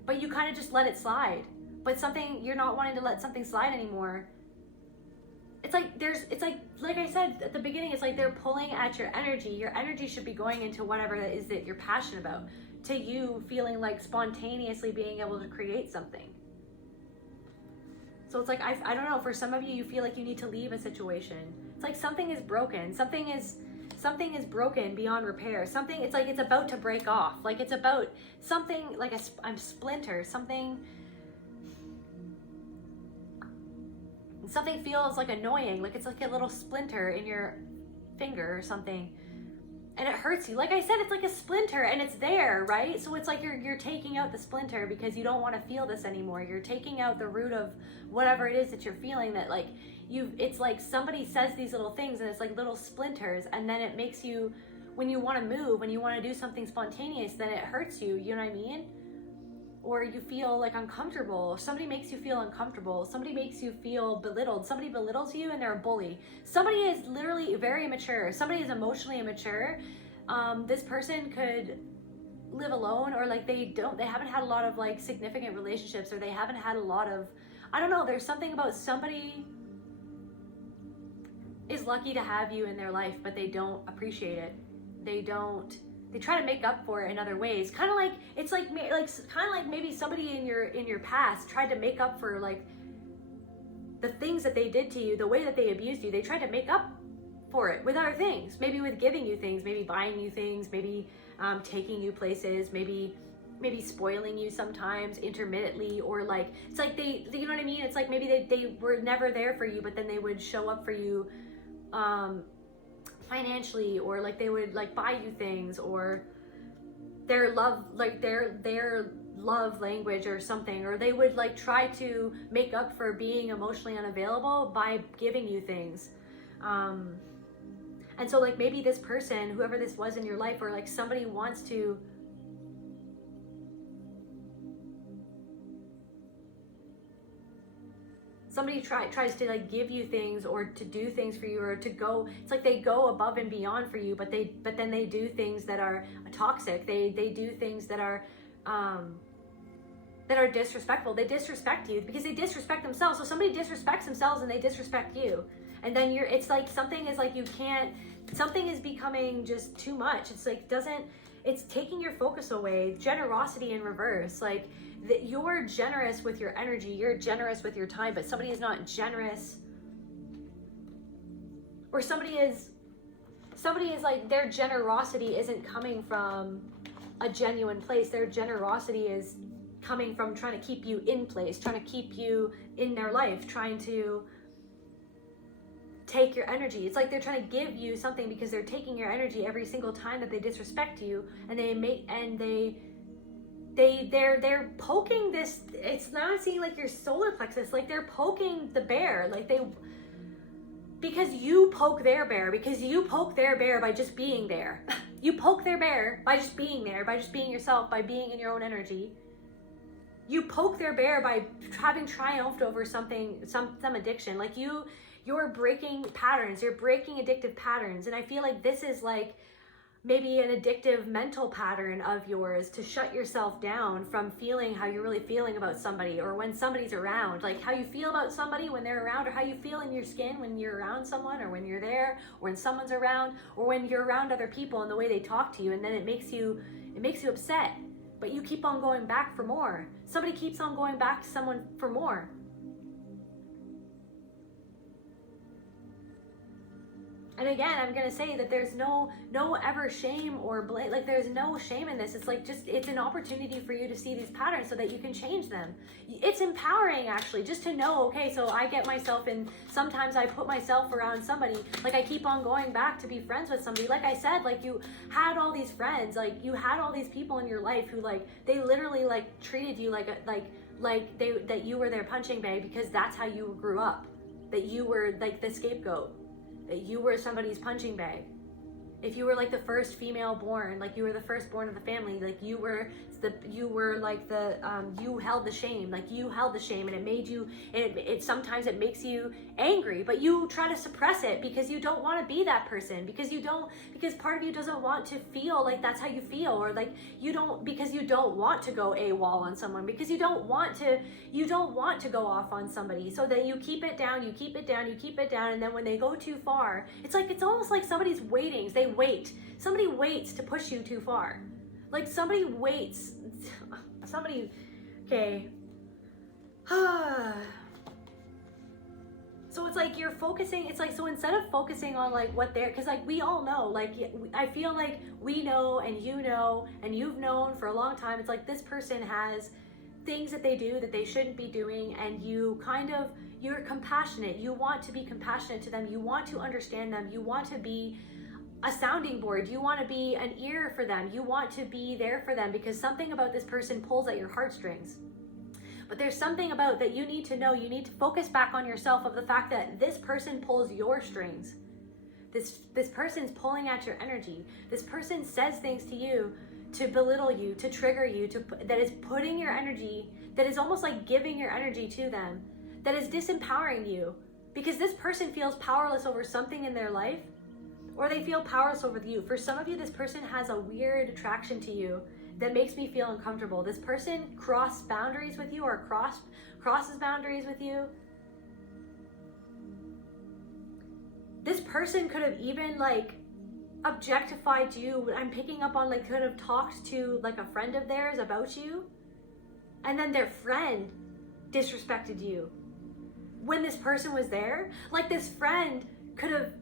but you kind of just let it slide. But something, you're not wanting to let something slide anymore. It's like I said at the beginning, it's like they're pulling at your energy. Your energy should be going into whatever that is that you're passionate about, to you feeling like spontaneously being able to create something. So it's like, I don't know, for some of you, you feel like you need to leave a situation. It's like something is broken. Something is broken beyond repair. Something, it's like it's about to break off. Like it's about something, like I'm splinter. Something feels like annoying. Like it's like a little splinter in your finger or something. And it hurts you. Like I said, it's like a splinter, and it's there, right? So it's like you're taking out the splinter because you don't want to feel this anymore. You're taking out the root of whatever it is that you're feeling, that like it's like somebody says these little things, and it's like little splinters, and then it makes you, when you want to move, when you want to do something spontaneous, then it hurts you, you know what I mean? Or you feel like uncomfortable. Somebody makes you feel uncomfortable. Somebody makes you feel belittled. Somebody belittles you, and they're a bully. Somebody is literally very immature. Somebody is emotionally immature. This person could live alone, or like they haven't had a lot of like significant relationships, or they haven't had a lot of, I don't know, there's something about somebody is lucky to have you in their life, but they don't appreciate it. They try to make up for it in other ways. Kind of like, it's like maybe somebody in your past tried to make up for like the things that they did to you, the way that they abused you. They tried to make up for it with other things, maybe with giving you things, maybe buying you things, maybe taking you places, maybe spoiling you sometimes intermittently, or like, it's like they, you know what I mean? It's like maybe they were never there for you, but then they would show up for you financially, or like they would like buy you things, or their love, like their love language or something, or they would like try to make up for being emotionally unavailable by giving you things. And so like maybe this person, whoever this was in your life, or like somebody wants to tries to like give you things, or to do things for you, or to go, it's like they go above and beyond for you, but then they do things that are toxic. They do things that are disrespectful. They disrespect you because they disrespect themselves. So somebody disrespects themselves and they disrespect you. And then it's like something is like, something is becoming just too much. It's like, it's taking your focus away. Generosity in reverse. Like, that you're generous with your energy, you're generous with your time, but somebody is not generous, or somebody is like, their generosity isn't coming from a genuine place. Their generosity is coming from trying to keep you in place, trying to keep you in their life, trying to take your energy. It's like they're trying to give you something because they're taking your energy every single time that they disrespect you, and they're poking this, it's not seeing like your solar plexus, like they're poking the bear, like because you poke their bear by just being there. You poke their bear by just being there, by just being yourself, by being in your own energy. you poke their bear by having triumphed over something, some addiction. Like you're breaking patterns, you're breaking addictive patterns. And I feel like this is like maybe an addictive mental pattern of yours, to shut yourself down from feeling how you're really feeling about somebody, or when somebody's around, like how you feel about somebody when they're around, or how you feel in your skin when you're around someone, or when you're there, or when someone's around, or when you're around other people and the way they talk to you, and then it makes you upset, but you keep on going back for more. Somebody keeps on going back to someone for more. And again, I'm gonna say that there's no ever shame or blame. Like there's no shame in this. It's like it's an opportunity for you to see these patterns so that you can change them. It's empowering actually, just to know, okay, so I get myself in, sometimes I put myself around somebody, like I keep on going back to be friends with somebody. Like I said, like you had all these friends, like you had all these people in your life who like, they literally like treated you that you were their punching bag, because that's how you grew up. That you were like the scapegoat. That you were somebody's punching bag. If you were like the first female born, like you were the firstborn of the family, like you held the shame, like you held the shame, and it made you, and it sometimes it makes you angry, but you try to suppress it because you don't want to be that person, because part of you doesn't want to feel like that's how you feel, or like because you don't want to go AWOL on someone, because you don't want to go off on somebody, so that you keep it down, and then when they go too far, it's almost like somebody's waiting. Somebody waits to push you too far. Like somebody waits. Okay. So it's like you're focusing, it's like, so instead of focusing on like what they're, because like we all know, like I feel like we know, and you know, and you've known for a long time, it's like this person has things that they do that they shouldn't be doing, and you're compassionate. You want to be compassionate to them. You want to understand them. You want to be a sounding board. You want to be an ear for them. You want to be there for them, because something about this person pulls at your heartstrings. But there's something about that you need to know. You need to focus back on yourself, of the fact that this person pulls your strings. This person's pulling at your energy. This person says things to you to belittle you, to trigger you, that is putting your energy, that is almost like giving your energy to them, that is disempowering you, because this person feels powerless over something in their life, or they feel powerless over you. For some of you, this person has a weird attraction to you that makes me feel uncomfortable. This person crosses boundaries with you, or crosses boundaries with you. This person could have even like objectified you. I'm picking up on, like, could have talked to like a friend of theirs about you, and then their friend disrespected you when this person was there. Like this friend could have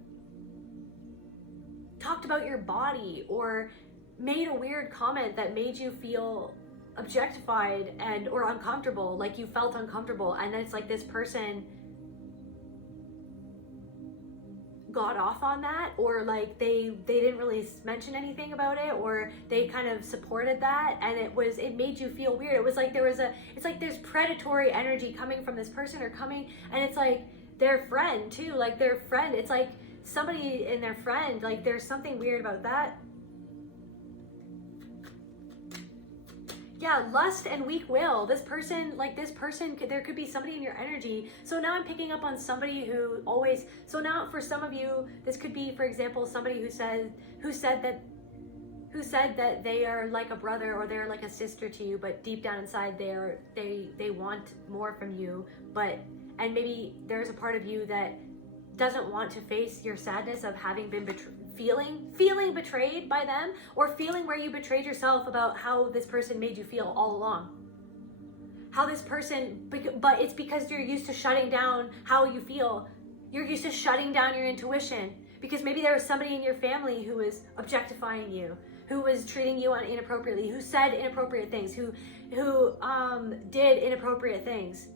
talked about your body, or made a weird comment that made you feel objectified or uncomfortable, like you felt uncomfortable, and then it's like this person got off on that, or like they didn't really mention anything about it, or they kind of supported that, and it made you feel weird. It was like it's like there's predatory energy coming from this person, and it's like their friend too, like their friend, it's like somebody in their friend, like there's something weird about that. Yeah, lust and weak will. This person, there could be somebody in your energy. So now I'm picking up on somebody who always, so now for some of you, this could be, for example, somebody who said that they are like a brother, or they're like a sister to you, but deep down inside they want more from you, and maybe there's a part of you that doesn't want to face your sadness of having been feeling betrayed by them, or feeling where you betrayed yourself about how this person made you feel all along. How this person, but it's because you're used to shutting down how you feel. You're used to shutting down your intuition, because maybe there was somebody in your family who was objectifying you, who was treating you inappropriately, who said inappropriate things, who did inappropriate things,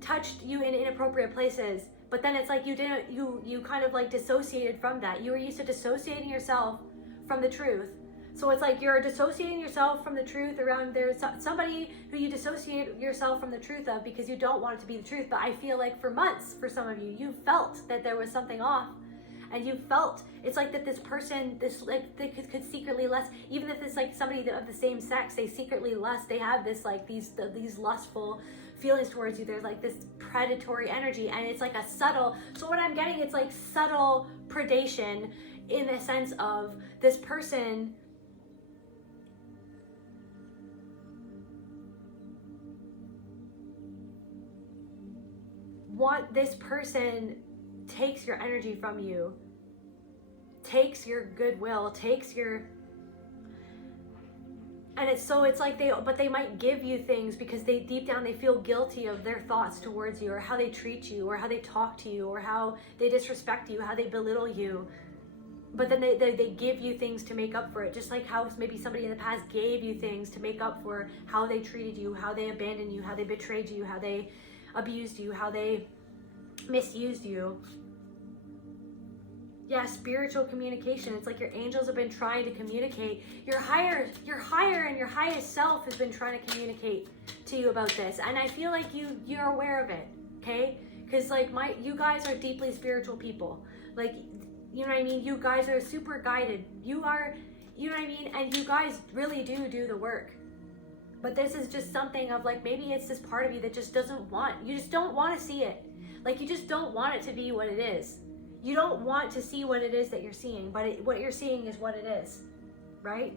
touched you in inappropriate places. But then it's like you kind of like dissociated from that. You were used to dissociating yourself from the truth. So it's like you're dissociating yourself from the truth around there's somebody who you dissociate yourself from the truth of, because you don't want it to be the truth. But I feel like for months, for some of you, you felt that there was something off. and you felt, it's like that this person, this like they could secretly lust, even if it's like somebody of the same sex, they secretly lust, they have this like these lustful feelings towards you. There's like this predatory energy, and it's like a subtle, so what I'm getting, it's like subtle predation in the sense of this person this person takes your energy from you, takes your goodwill, takes your, and it's like they might give you things because they deep down they feel guilty of their thoughts towards you, or how they treat you, or how they talk to you, or how they disrespect you, how they belittle you. But then they give you things to make up for it, just like how maybe somebody in the past gave you things to make up for how they treated you, how they abandoned you, how they betrayed you, how they abused you, how they misused you. Yeah, spiritual communication. It's like your angels have been trying to communicate. Your higher and your highest self has been trying to communicate to you about this. And I feel like you're aware of it, okay? Because like you guys are deeply spiritual people. Like, you know what I mean? You guys are super guided. You are, you know what I mean? And you guys really do the work. But this is just something of like, maybe it's this part of you that just you just don't want to see it. Like, you just don't want it to be what it is. You don't want to see what it is that you're seeing, but what you're seeing is what it is, right?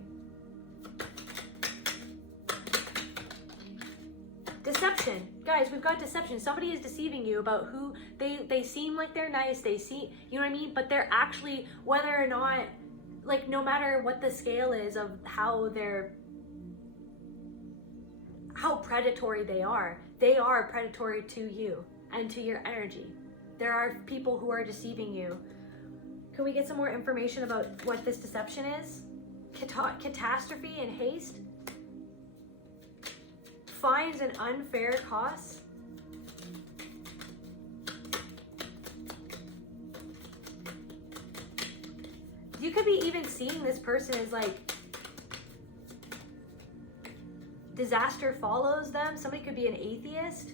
Deception. Guys, we've got deception. Somebody is deceiving you about who they seem like they're nice, they see, you know what I mean? But they're actually, whether or not, like, no matter what the scale is of how predatory they are predatory to you and to your energy. There are people who are deceiving you. Can we get some more information about what this deception is? Catastrophe and haste. Fines and unfair costs. You could be even seeing this person as like disaster follows them. Somebody could be an atheist.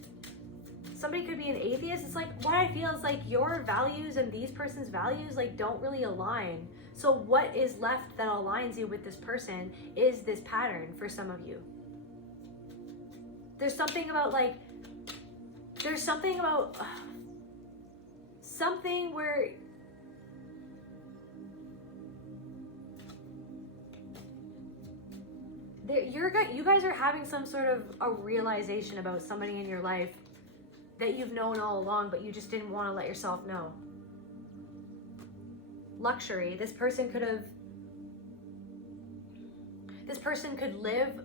It's like, what I feel is like your values and these person's values like don't really align. So what is left that aligns you with this person is this pattern for some of you. There's something about something where you guys are having some sort of a realization about somebody in your life that you've known all along, but you just didn't want to let yourself know. Luxury. This person could live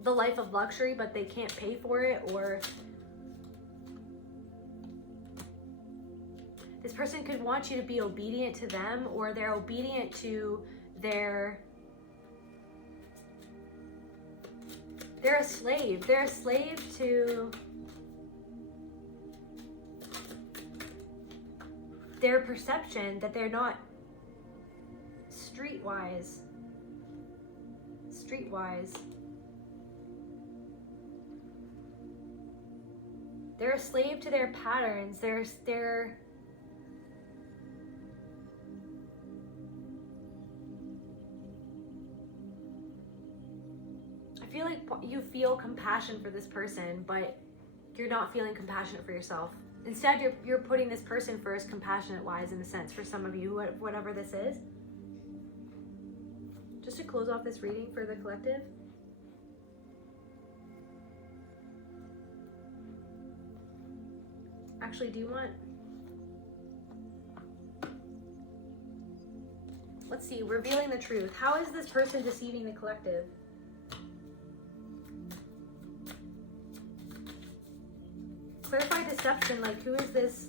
the life of luxury, but they can't pay for it, or this person could want you to be obedient to them, or they're obedient to they're a slave. They're a slave to their perception that they're not streetwise. They're a slave to their patterns. They're I feel like you feel compassion for this person, but you're not feeling compassionate for yourself. Instead, you're putting this person first, compassionate-wise, in a sense, for some of you, whatever this is. Just to close off this reading for the collective. Actually, do you want... Let's see, revealing the truth. How is this person deceiving the collective? Clarify deception, like who is this?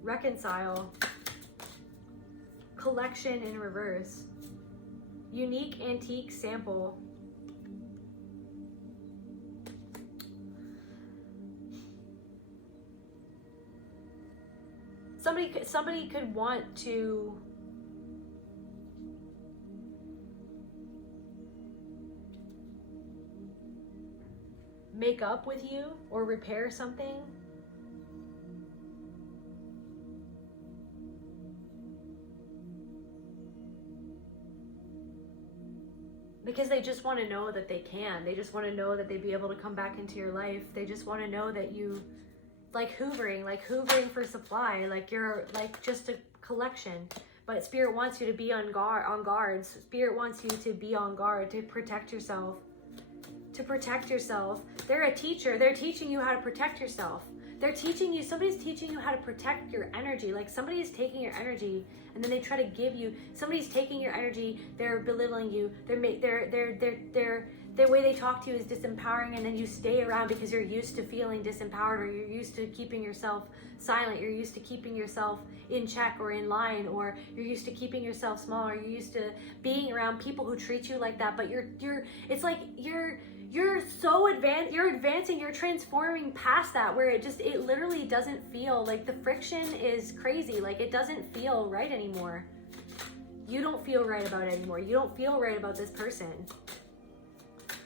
Reconcile. Collection in reverse. Unique antique sample. Somebody could want to make up with you or repair something. because they just want to know that they can. They just want to know that they'd be able to come back into your life. They just want to know that you, like hoovering for supply, like you're like just a collection. But Spirit wants you to be on guard. Spirit wants you to be on guard, to protect yourself. To protect yourself. They're a teacher. They're teaching you how to protect yourself. They're teaching you, somebody's teaching you how to protect your energy. Like somebody is taking your energy and then they try to give you, somebody's taking your energy, they're belittling you, the way they talk to you is disempowering, and then you stay around because you're used to feeling disempowered, or you're used to keeping yourself silent, you're used to keeping yourself in check or in line, or you're used to keeping yourself small, or you're used to being around people who treat you like that. But it's like you're so advanced, you're advancing, you're transforming past that, where it literally doesn't feel like, the friction is crazy. Like it doesn't feel right anymore. You don't feel right about it anymore. You don't feel right about this person.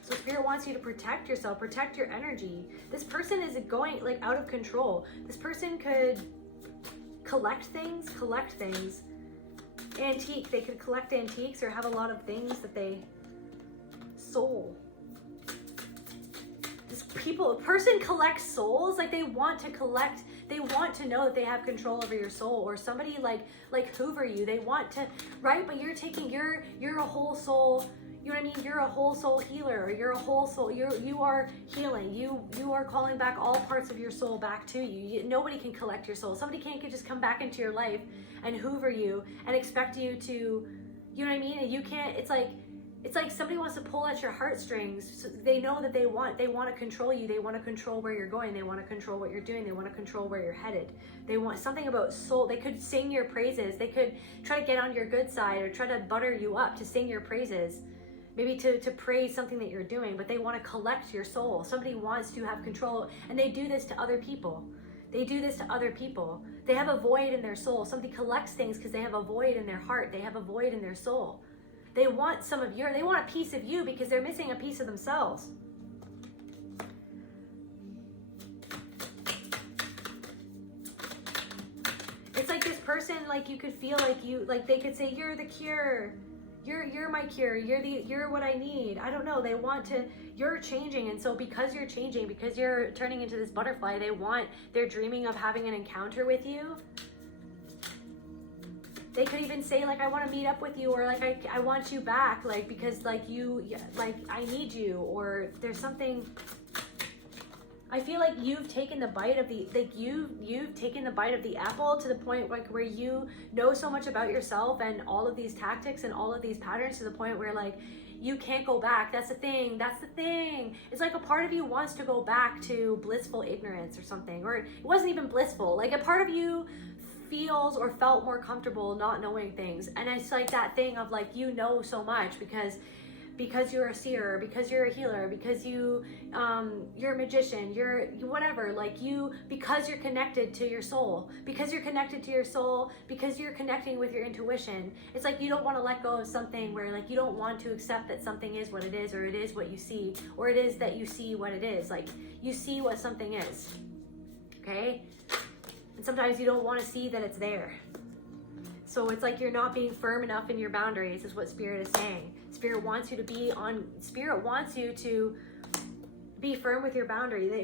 So Spirit wants you to protect yourself, protect your energy. This person is going like out of control. This person could collect things, antique. They could collect antiques or have a lot of things that they sold. A person collects souls. Like they want to collect, they want to know that they have control over your soul, or somebody like hoover you. They want to, right? But you're a whole soul. You know what I mean? You're a whole soul healer. You're a whole soul. You are healing. You are calling back all parts of your soul back to you. Nobody can collect your soul. Somebody can't just come back into your life and hoover you and expect you to, you know what I mean? And you can't. It's like somebody wants to pull at your heartstrings. So they know that they want to control you. They want to control where you're going. They want to control what you're doing. They want to control where you're headed. They want something about soul. They could sing your praises. They could try to get on your good side or try to butter you up to sing your praises. Maybe to praise something that you're doing, but they want to collect your soul. Somebody wants to have control, and they do this to other people. They do this to other people. They have a void in their soul. Somebody collects things because they have a void in their heart. They have a void in their soul. They want they want a piece of you because they're missing a piece of themselves. It's like this person, like you could feel like they could say, you're the cure. You're my cure. You're what I need. I don't know. They want to, you're changing. And so because you're changing, because you're turning into this butterfly, they're dreaming of having an encounter with you. They could even say like, I want to meet up with you, or like, I want you back, like, because like I need you, or there's something. I feel like you've taken the bite of you've taken the bite of the apple to the point like where you know so much about yourself and all of these tactics and all of these patterns to the point where like you can't go back. That's the thing. It's like a part of you wants to go back to blissful ignorance or something, or it wasn't even blissful. Like a part of you feels or felt more comfortable not knowing things. And it's like that thing of like, you know so much because you're a seer, because you're a healer, because you're a magician, you're whatever, like because you're connected to your soul, because you're connecting with your intuition. It's like you don't want to let go of something where like you don't want to accept that something is what it is, or it is what you see, or it is that you see what it is. Like you see what something is, okay? And sometimes you don't want to see that it's there. So it's like you're not being firm enough in your boundaries, is what Spirit is saying. Spirit wants you to be firm with your boundary.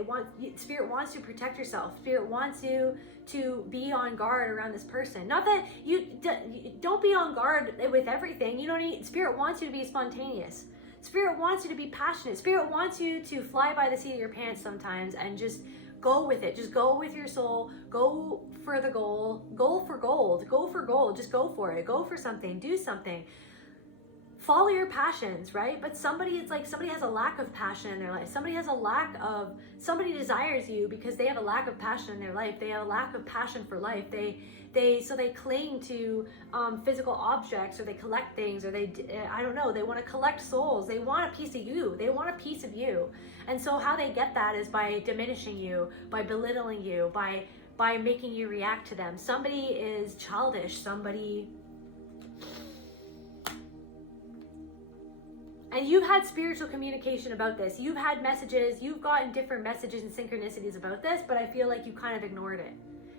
Spirit wants you to protect yourself. Spirit wants you to be on guard around this person. Not that you don't be on guard with everything. You don't need. Spirit wants you to be spontaneous. Spirit wants you to be passionate. Spirit wants you to fly by the seat of your pants sometimes and just go with it. Just go with your soul. Go for the goal. Go for gold. Go for gold. Just go for it. Go for something. Do something. Follow your passions, right? But somebody has a lack of passion in their life. Somebody desires you because they have a lack of passion in their life. They have a lack of passion for life. So they cling to physical objects, or they collect things, or I don't know, they want to collect souls. They want a piece of you. And so how they get that is by diminishing you, by belittling you, by making you react to them. Somebody is childish, and you've had spiritual communication about this. You've had messages, you've gotten different messages and synchronicities about this, but I feel like you kind of ignored it.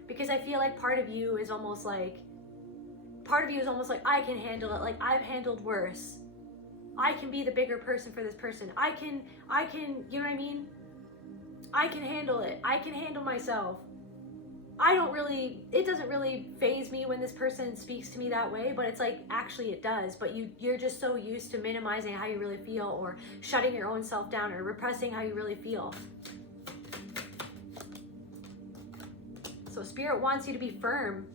Because I feel like part of you is almost like, I can handle it. Like I've handled worse. I can be the bigger person for this person. I can, you know what I mean? I can handle it. I can handle myself. It doesn't really faze me when this person speaks to me that way, but it's like, actually it does. But you're just so used to minimizing how you really feel, or shutting your own self down, or repressing how you really feel. So Spirit wants you to be firm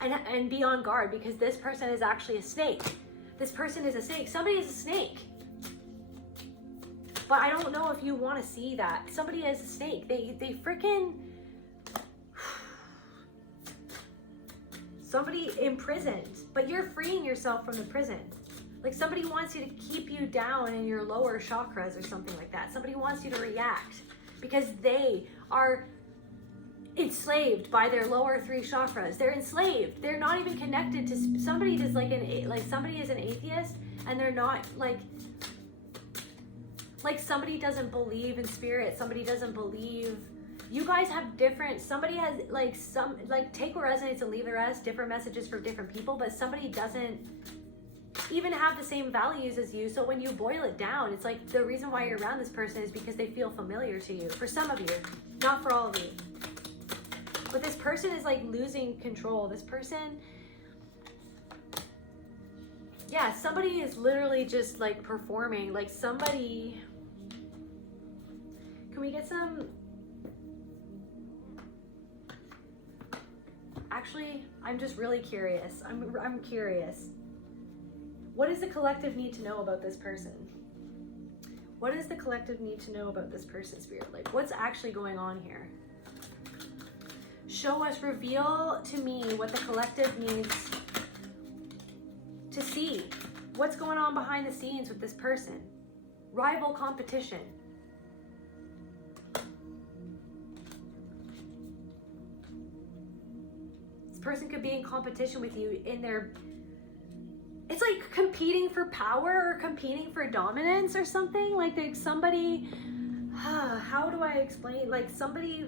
and be on guard, because this person is actually a snake. This person is a snake. Somebody is a snake. But I don't know if you want to see that. Somebody is a snake. They freaking... Somebody imprisoned, but you're freeing yourself from the prison. Like somebody wants you to keep you down in your lower chakras or something like that. Somebody wants you to react because they are enslaved by their lower 3 chakras. They're enslaved. They're not even connected to somebody. Is like somebody is an atheist, and they're not like somebody doesn't believe in spirit. Somebody doesn't believe. You guys have different, somebody has take a resonance and leave the rest, different messages for different people, but somebody doesn't even have the same values as you. So when you boil it down, it's like the reason why you're around this person is because they feel familiar to you. For some of you, not for all of you. But this person is like losing control. This person, yeah, somebody is literally just like performing, like somebody, can we get some... Actually, I'm just really curious. I'm curious. What does the collective need to know about this person? What does the collective need to know about this person, Spirit? Like, what's actually going on here? Show us, reveal to me what the collective needs to see. What's going on behind the scenes with this person? Rival competition. Person could be in competition with you in their, it's like competing for power or competing for dominance or something. Like somebody, how do I explain? Like somebody,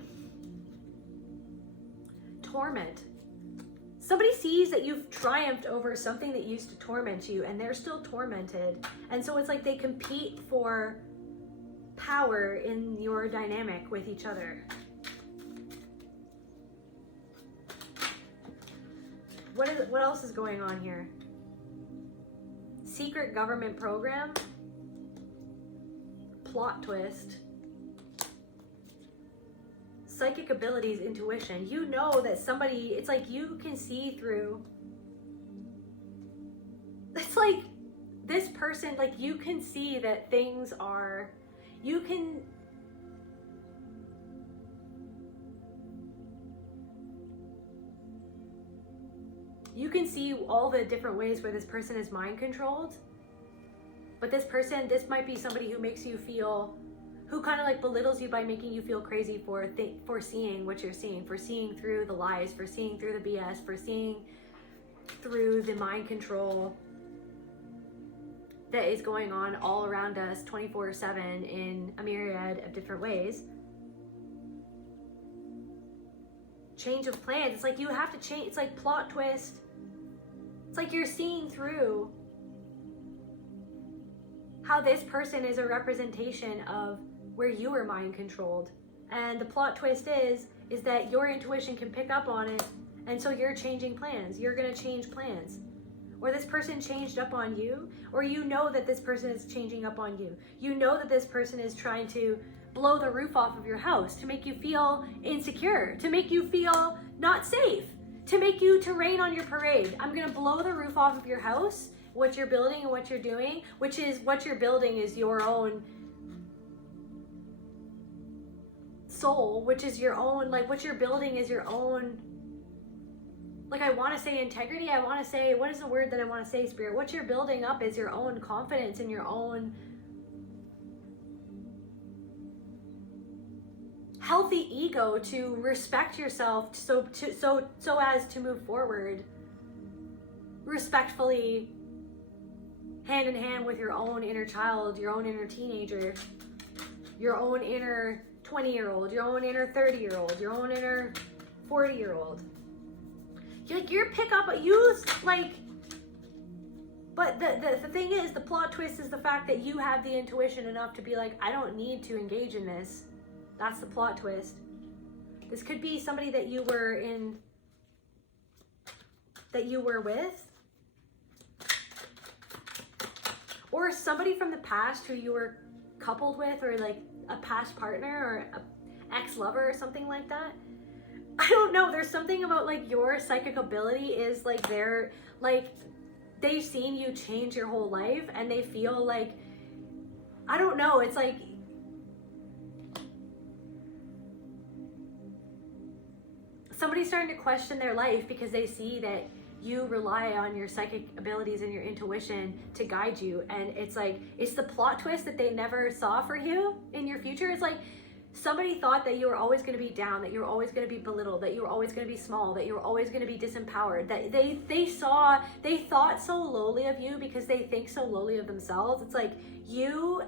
torment. Somebody sees that you've triumphed over something that used to torment you, and they're still tormented. And so it's like they compete for power in your dynamic with each other. What else is going on here? Secret government program. Plot twist. Psychic abilities, intuition. You know that somebody, it's like you can see through. It's like this person, like you can see that things are, you can see all the different ways where this person is mind controlled. But this person, this might be somebody who makes you feel, who kind of like belittles you by making you feel crazy for seeing what you're seeing, for seeing through the lies, for seeing through the BS, for seeing through the mind control that is going on all around us 24/7 in a myriad of different ways. Change of plans. It's like you have to change. It's like plot twist. It's like you're seeing through how this person is a representation of where you were mind controlled. And the plot twist is that your intuition can pick up on it, and so you're changing plans. You're going to change plans. Or this person changed up on you, or you know that this person is changing up on you. You know that this person is trying to blow the roof off of your house to make you feel insecure, to make you feel not safe, to make you to rain on your parade. I'm going to blow the roof off of your house, what you're building and what you're doing, which is what you're building is your own soul, which is your own, like what you're building is your own, like I want to say integrity, I want to say, what is the word that I want to say, Spirit? What you're building up is your own confidence in your own healthy ego to respect yourself so as to move forward respectfully, hand in hand with your own inner child, your own inner teenager, your own inner 20-year-old, your own inner 30-year-old, your own inner 40-year-old. You're pick up, you like, But the thing is, the plot twist is the fact that you have the intuition enough to be like, I don't need to engage in this. That's the plot twist. This could be somebody that you were with, or somebody from the past who you were coupled with, or like a past partner or a ex-lover or something like that. I don't know. There's something about like your psychic ability is like they've seen you change your whole life, and they feel like, I don't know, it's like somebody's starting to question their life because they see that you rely on your psychic abilities and your intuition to guide you. And it's like, it's the plot twist that they never saw for you in your future. It's like somebody thought that you were always going to be down, that you were always going to be belittled, that you were always going to be small, that you were always going to be disempowered, that they thought so lowly of you because they think so lowly of themselves. It's like you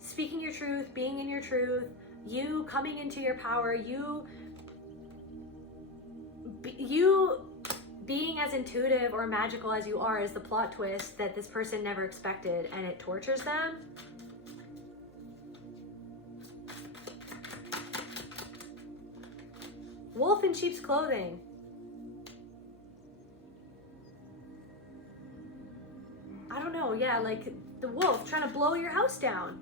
speaking your truth, being in your truth, you coming into your power, you being as intuitive or magical as you are is the plot twist that this person never expected, and it tortures them. Wolf in sheep's clothing. I don't know, yeah, like the wolf trying to blow your house down.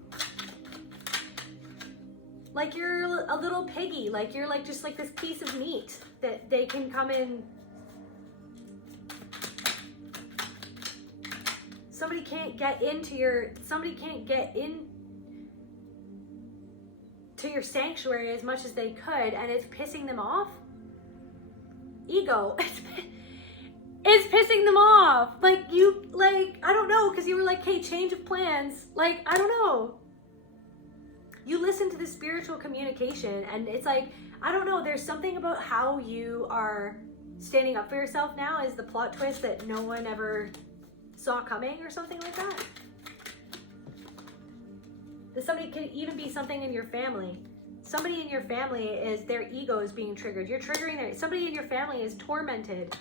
Like you're a little piggy, like you're like just like this piece of meat that they can come in. Somebody can't get into your sanctuary as much as they could, and it's pissing them off. Ego. It's pissing them off. Like I don't know, because you were like, hey, change of plans. Like, I don't know. You listen to the spiritual communication, and it's like, I don't know, there's something about how you are standing up for yourself now is the plot twist that no one ever saw coming, or something like that. Somebody could even be something in your family. Somebody in your family is, their ego is being triggered. You're triggering somebody in your family is tormented.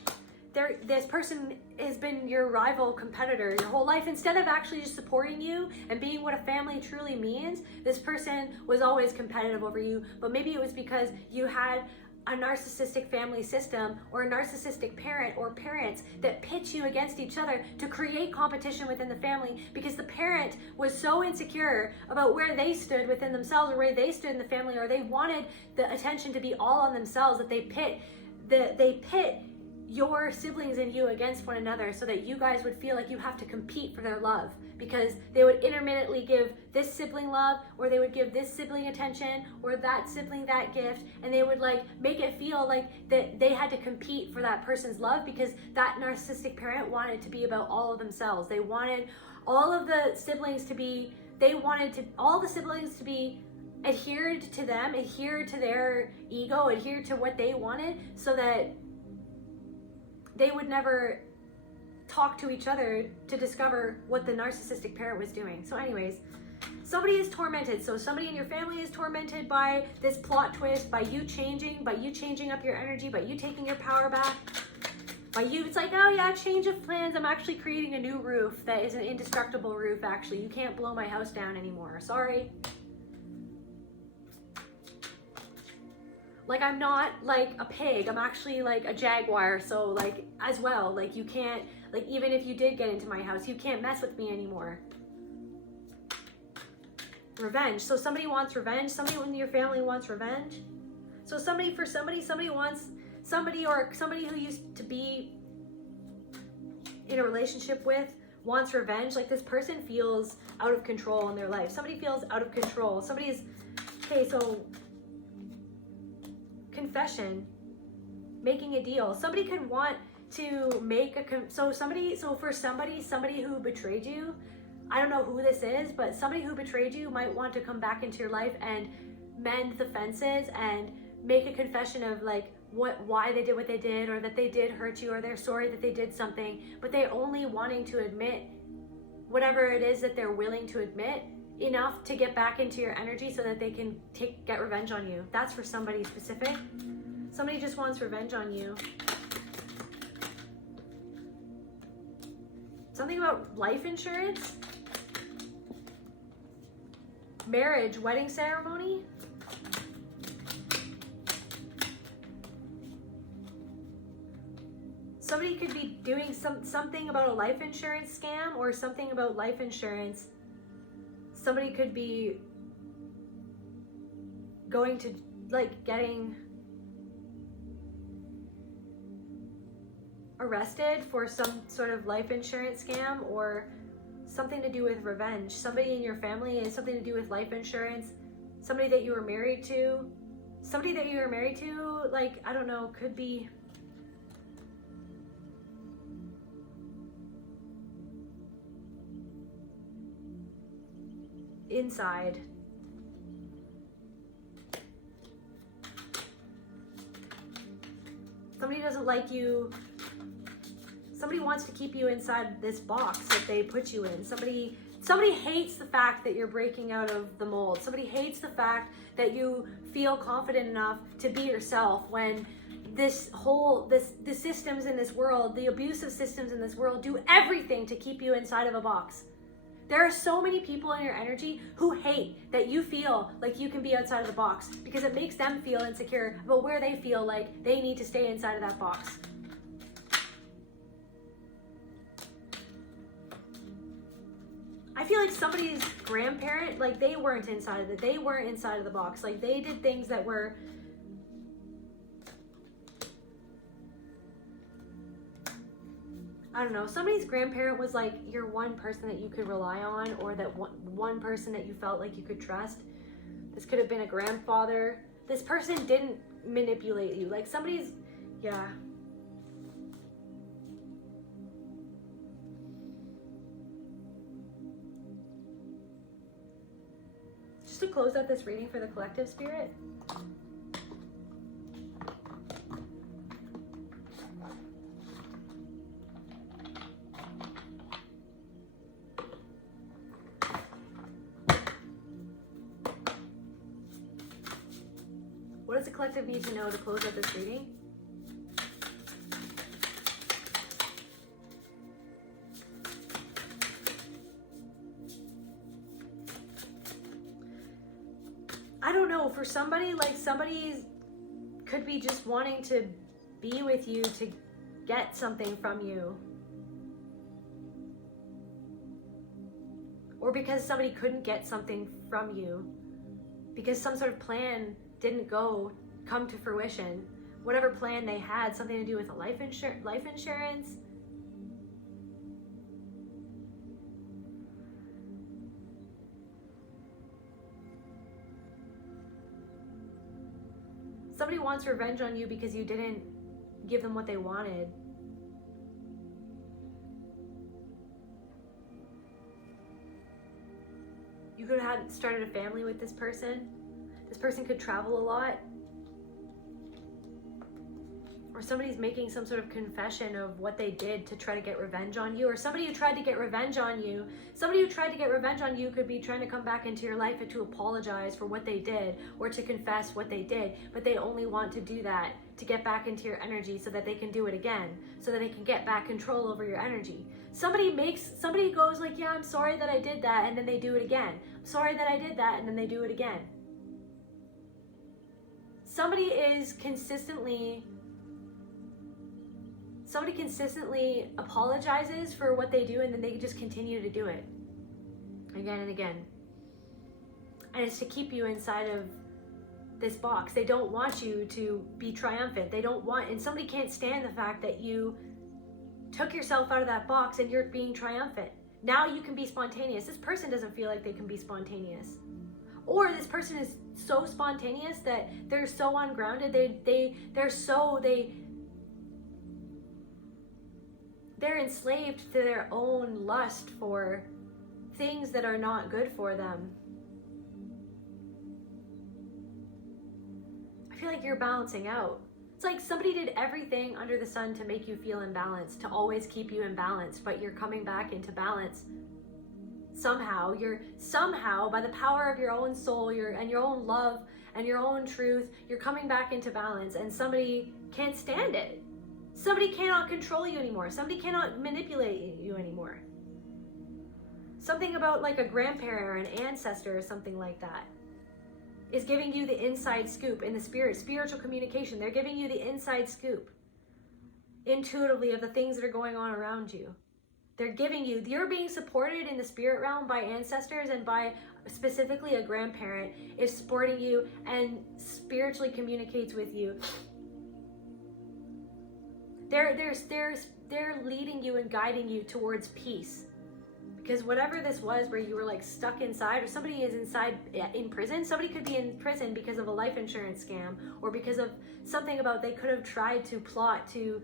This person has been your rival competitor your whole life. Instead of actually just supporting you and being what a family truly means, this person was always competitive over you. But maybe it was because you had a narcissistic family system, or a narcissistic parent or parents that pitch you against each other to create competition within the family, because the parent was so insecure about where they stood within themselves, or where they stood in the family, or they wanted the attention to be all on themselves, that they pit your siblings and you against one another, so that you guys would feel like you have to compete for their love, because they would intermittently give this sibling love, or they would give this sibling attention, or that sibling that gift, and they would like make it feel like that they had to compete for that person's love, because that narcissistic parent wanted to be about all of themselves. They wanted all of the siblings to be, adhered to them, adhered to their ego, adhered to what they wanted, so that they would never talk to each other to discover what the narcissistic parent was doing. So anyways, somebody is tormented. So somebody in your family is tormented by this plot twist, by you changing up your energy, by you taking your power back, by you, it's like, oh yeah, change of plans. I'm actually creating a new roof that is an indestructible roof, actually. You can't blow my house down anymore. Sorry. Like, I'm not like a pig, I'm actually like a jaguar, so like, as well, like you can't, like even if you did get into my house, you can't mess with me anymore. Revenge. So somebody wants revenge, somebody in your family wants revenge. So somebody wants somebody, or somebody who used to be in a relationship with wants revenge. Like this person feels out of control in their life. Somebody feels out of control. Somebody is, okay, so confession, making a deal. Somebody could want to make somebody who betrayed you, I don't know who this is, but somebody who betrayed you might want to come back into your life and mend the fences and make a confession of like why they did what they did, or that they did hurt you, or they're sorry that they did something, but they're only wanting to admit whatever it is that they're willing to admit, enough to get back into your energy so that they can get revenge on you. That's for somebody specific. Somebody just wants revenge on you. Something about life insurance. Marriage, wedding ceremony. Somebody could be doing something about a life insurance scam or something about life insurance. Somebody could be going to, like, getting arrested for some sort of life insurance scam or something to do with revenge. Somebody in your family is something to do with life insurance. Somebody that you were married to. Somebody that you were married to, like, I don't know, could be... inside. Somebody doesn't like you. Somebody wants to keep you inside this box that they put you in. Somebody hates the fact that you're breaking out of the mold. Somebody hates the fact that you feel confident enough to be yourself when the systems in this world, the abusive systems in this world, do everything to keep you inside of a box. There are so many people in your energy who hate that you feel like you can be outside of the box because it makes them feel insecure about where they feel like they need to stay inside of that box. I feel like somebody's grandparent, like they weren't inside of the box. Like they did things that were I don't know, somebody's grandparent was like your one person that you could rely on, or that one person that you felt like you could trust. This could have been a grandfather. This person didn't manipulate you. Like somebody's, yeah. Just to close out this reading for the collective spirit. What does the collective need to know to close out this reading? I don't know, for somebody, like somebody could be just wanting to be with you to get something from you. Or because somebody couldn't get something from you. Because some sort of plan didn't come to fruition. Whatever plan they had, something to do with a life insurance. Somebody wants revenge on you because you didn't give them what they wanted. You could have started a family with this person. This person could travel a lot. Or somebody's making some sort of confession of what they did to try to get revenge on you. Or somebody who tried to get revenge on you. Somebody who tried to get revenge on you could be trying to come back into your life and to apologize for what they did or to confess what they did. But they only want to do that to get back into your energy so that they can do it again. So that they can get back control over your energy. Somebody goes like, yeah, I'm sorry that I did that, and then they do it again. I'm sorry that I did that, and then they do it again. Somebody consistently apologizes for what they do, and then they just continue to do it again and again. And it's to keep you inside of this box. They don't want you to be triumphant. And somebody can't stand the fact that you took yourself out of that box and you're being triumphant. Now you can be spontaneous. This person doesn't feel like they can be spontaneous. Or this person is so spontaneous that they're so ungrounded. They're enslaved to their own lust for things that are not good for them. I feel like you're balancing out. It's like somebody did everything under the sun to make you feel imbalanced, to always keep you imbalanced, but you're coming back into balance. Somehow, by the power of your own soul, and your own love and your own truth, you're coming back into balance, and somebody can't stand it. Somebody cannot control you anymore. Somebody cannot manipulate you anymore. something about like a grandparent or an ancestor or something like that is giving you the inside scoop in the spiritual communication. They're giving you the inside scoop intuitively of the things that are going on around you. They're giving you, you're being supported in the spirit realm by ancestors and by specifically a grandparent is supporting you and spiritually communicates with you. They're leading you and guiding you towards peace. Because whatever this was where you were like stuck inside, or somebody is inside in prison, somebody could be in prison because of a life insurance scam, or because of something about they could have tried to plot to,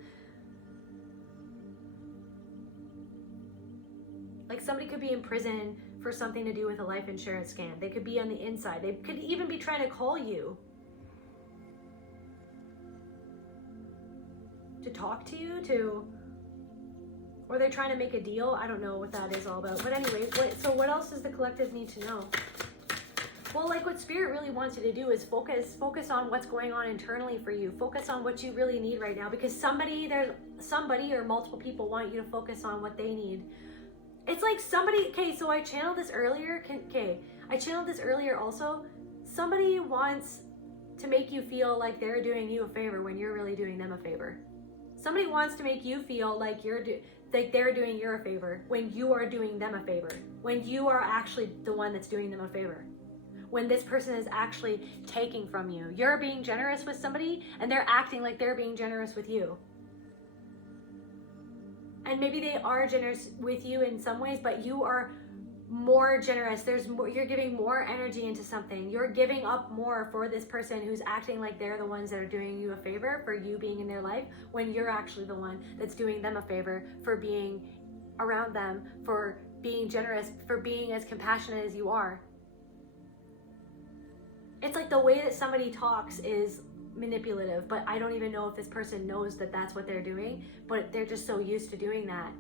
like somebody could be in prison for something to do with a life insurance scam. They could be on the inside. They could even be trying to call you to talk to you, or they're trying to make a deal. I don't know what that is all about. But anyway, so what else does the collective need to know? Well, like what Spirit really wants you to do is focus on what's going on internally for you. Focus on what you really need right now, because somebody or multiple people want you to focus on what they need. It's like somebody, okay, so I channeled this earlier. I channeled this earlier also. Somebody wants to make you feel like they're doing you a favor when you're really doing them a favor. Somebody wants to make you feel like they're doing you a favor when you are doing them a favor. When you are actually the one that's doing them a favor. When this person is actually taking from you. You're being generous with somebody and they're acting like they're being generous with you. And maybe they are generous with you in some ways, but you are more generous. There's more, you're giving more energy into something. You're giving up more for this person who's acting like they're the ones that are doing you a favor for you being in their life, when you're actually the one that's doing them a favor for being around them, for being generous, for being as compassionate as you are. It's like the way that somebody talks is manipulative, but I don't even know if this person knows that that's what they're doing, but they're just so used to doing that.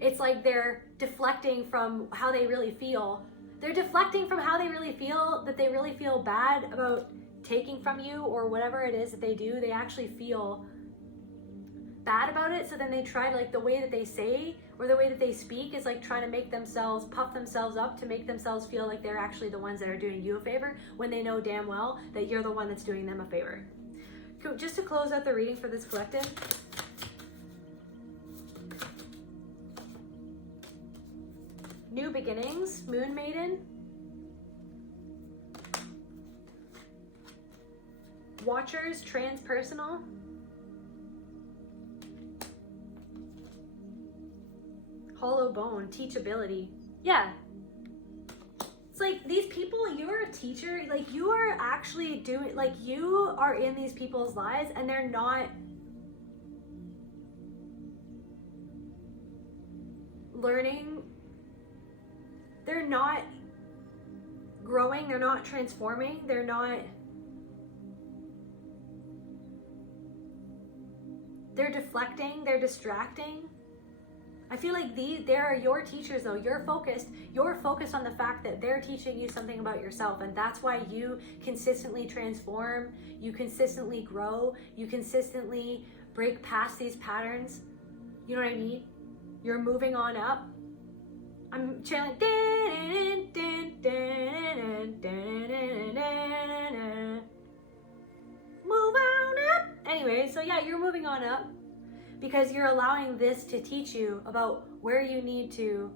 It's like they're deflecting from how they really feel. They're deflecting from how they really feel, that they really feel bad about taking from you or whatever it is that they do. They actually feel bad about it. So then they try, like the way that they say or the way that they speak is like trying to make themselves, puff themselves up to make themselves feel like they're actually the ones that are doing you a favor, when they know damn well that you're the one that's doing them a favor. Just to close out the reading for this collective. New beginnings, Moon Maiden. Watchers, transpersonal. Hollow bone, teachability. Yeah. It's like these people, you're a teacher, like you are actually doing, like you are in these people's lives and they're not learning. They're not growing, they're not transforming, they're deflecting, they're distracting. I feel like they are your teachers though. You're focused on the fact that they're teaching you something about yourself, and that's why you consistently transform, you consistently grow, you consistently break past these patterns. You know what I mean? You're moving on up. I'm channeling. Move on up. Anyway, so yeah, you're moving on up because you're allowing this to teach you about where you need to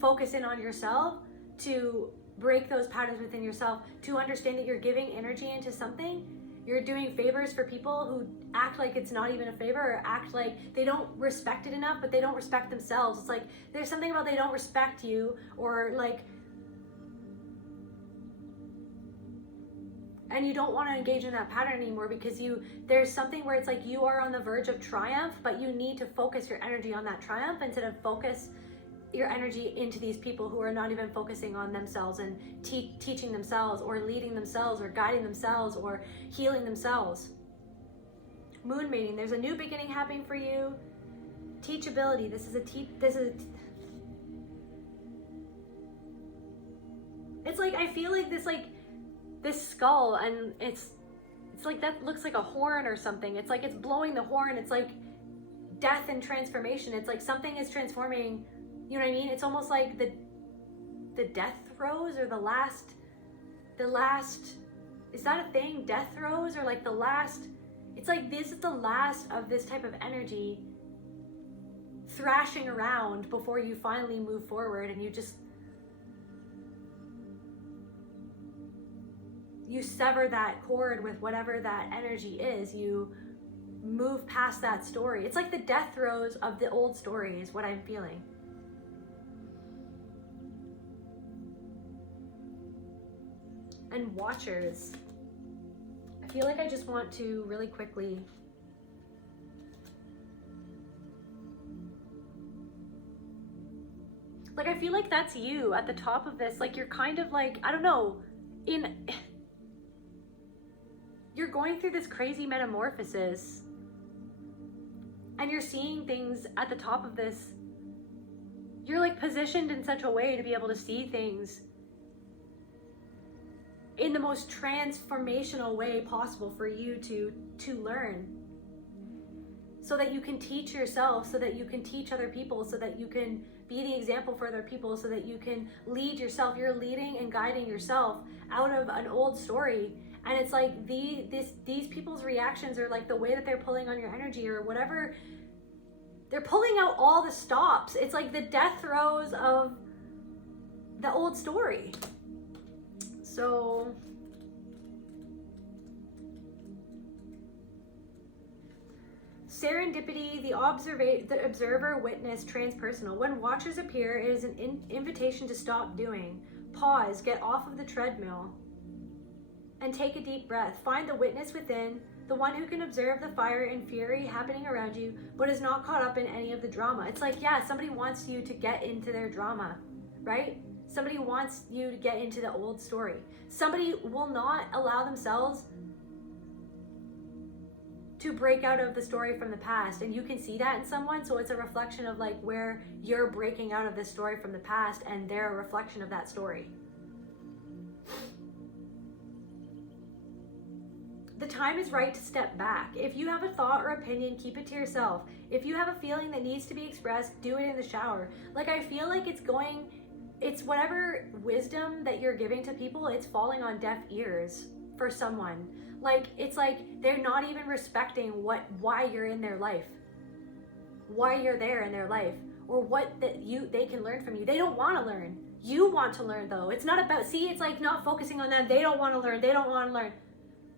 focus in on yourself, to break those patterns within yourself, to understand that you're giving energy into something. You're doing favors for people who act like it's not even a favor, or act like they don't respect it enough, but they don't respect themselves. It's like there's something about they don't respect you, or like, and you don't want to engage in that pattern anymore because there's something where it's like you are on the verge of triumph, but you need to focus your energy on that triumph instead of focus your energy into these people who are not even focusing on themselves and teaching themselves or leading themselves or guiding themselves or healing themselves. Moon mating, there's a new beginning happening for you. Teachability, it's like I feel like this skull, and it's like that looks like a horn or something. It's like it's blowing the horn. It's like death and transformation. It's like something is transforming You know what I mean? It's almost like the death throes, or the last, is that a thing? Death throes, or like the last, it's like this is the last of this type of energy thrashing around before you finally move forward, and you sever that cord with whatever that energy is. You move past that story. It's like the death throes of the old story is what I'm feeling. And watchers, I feel like I just want to really quickly like, I feel like that's you at the top of this. Like, you're kind of like, I don't know, you're going through this crazy metamorphosis, and you're seeing things at the top of this. You're like positioned in such a way to be able to see things in the most transformational way possible for you to learn, so that you can teach yourself, so that you can teach other people, so that you can be the example for other people, so that you can lead yourself. You're leading and guiding yourself out of an old story. And it's like these people's reactions, or like the way that they're pulling on your energy or whatever, they're pulling out all the stops. It's like the death throes of the old story. So serendipity, the observer, witness, transpersonal. When watchers appear, it is an invitation to stop doing. Pause, get off of the treadmill, and take a deep breath. Find the witness within, the one who can observe the fire and fury happening around you, but is not caught up in any of the drama. It's like, yeah, somebody wants you to get into their drama, right? Somebody wants you to get into the old story. Somebody will not allow themselves to break out of the story from the past. And you can see that in someone. So it's a reflection of like where you're breaking out of this story from the past, and they're a reflection of that story. The time is right to step back. If you have a thought or opinion, keep it to yourself. If you have a feeling that needs to be expressed, do it in the shower. Like, I feel like it's whatever wisdom that you're giving to people, it's falling on deaf ears for someone. Like, it's like they're not even respecting why you're in their life, why you're there in their life, or what they can learn from you. They don't want to learn. You want to learn, though. It's not about, it's like not focusing on them. They don't want to learn. They don't want to learn.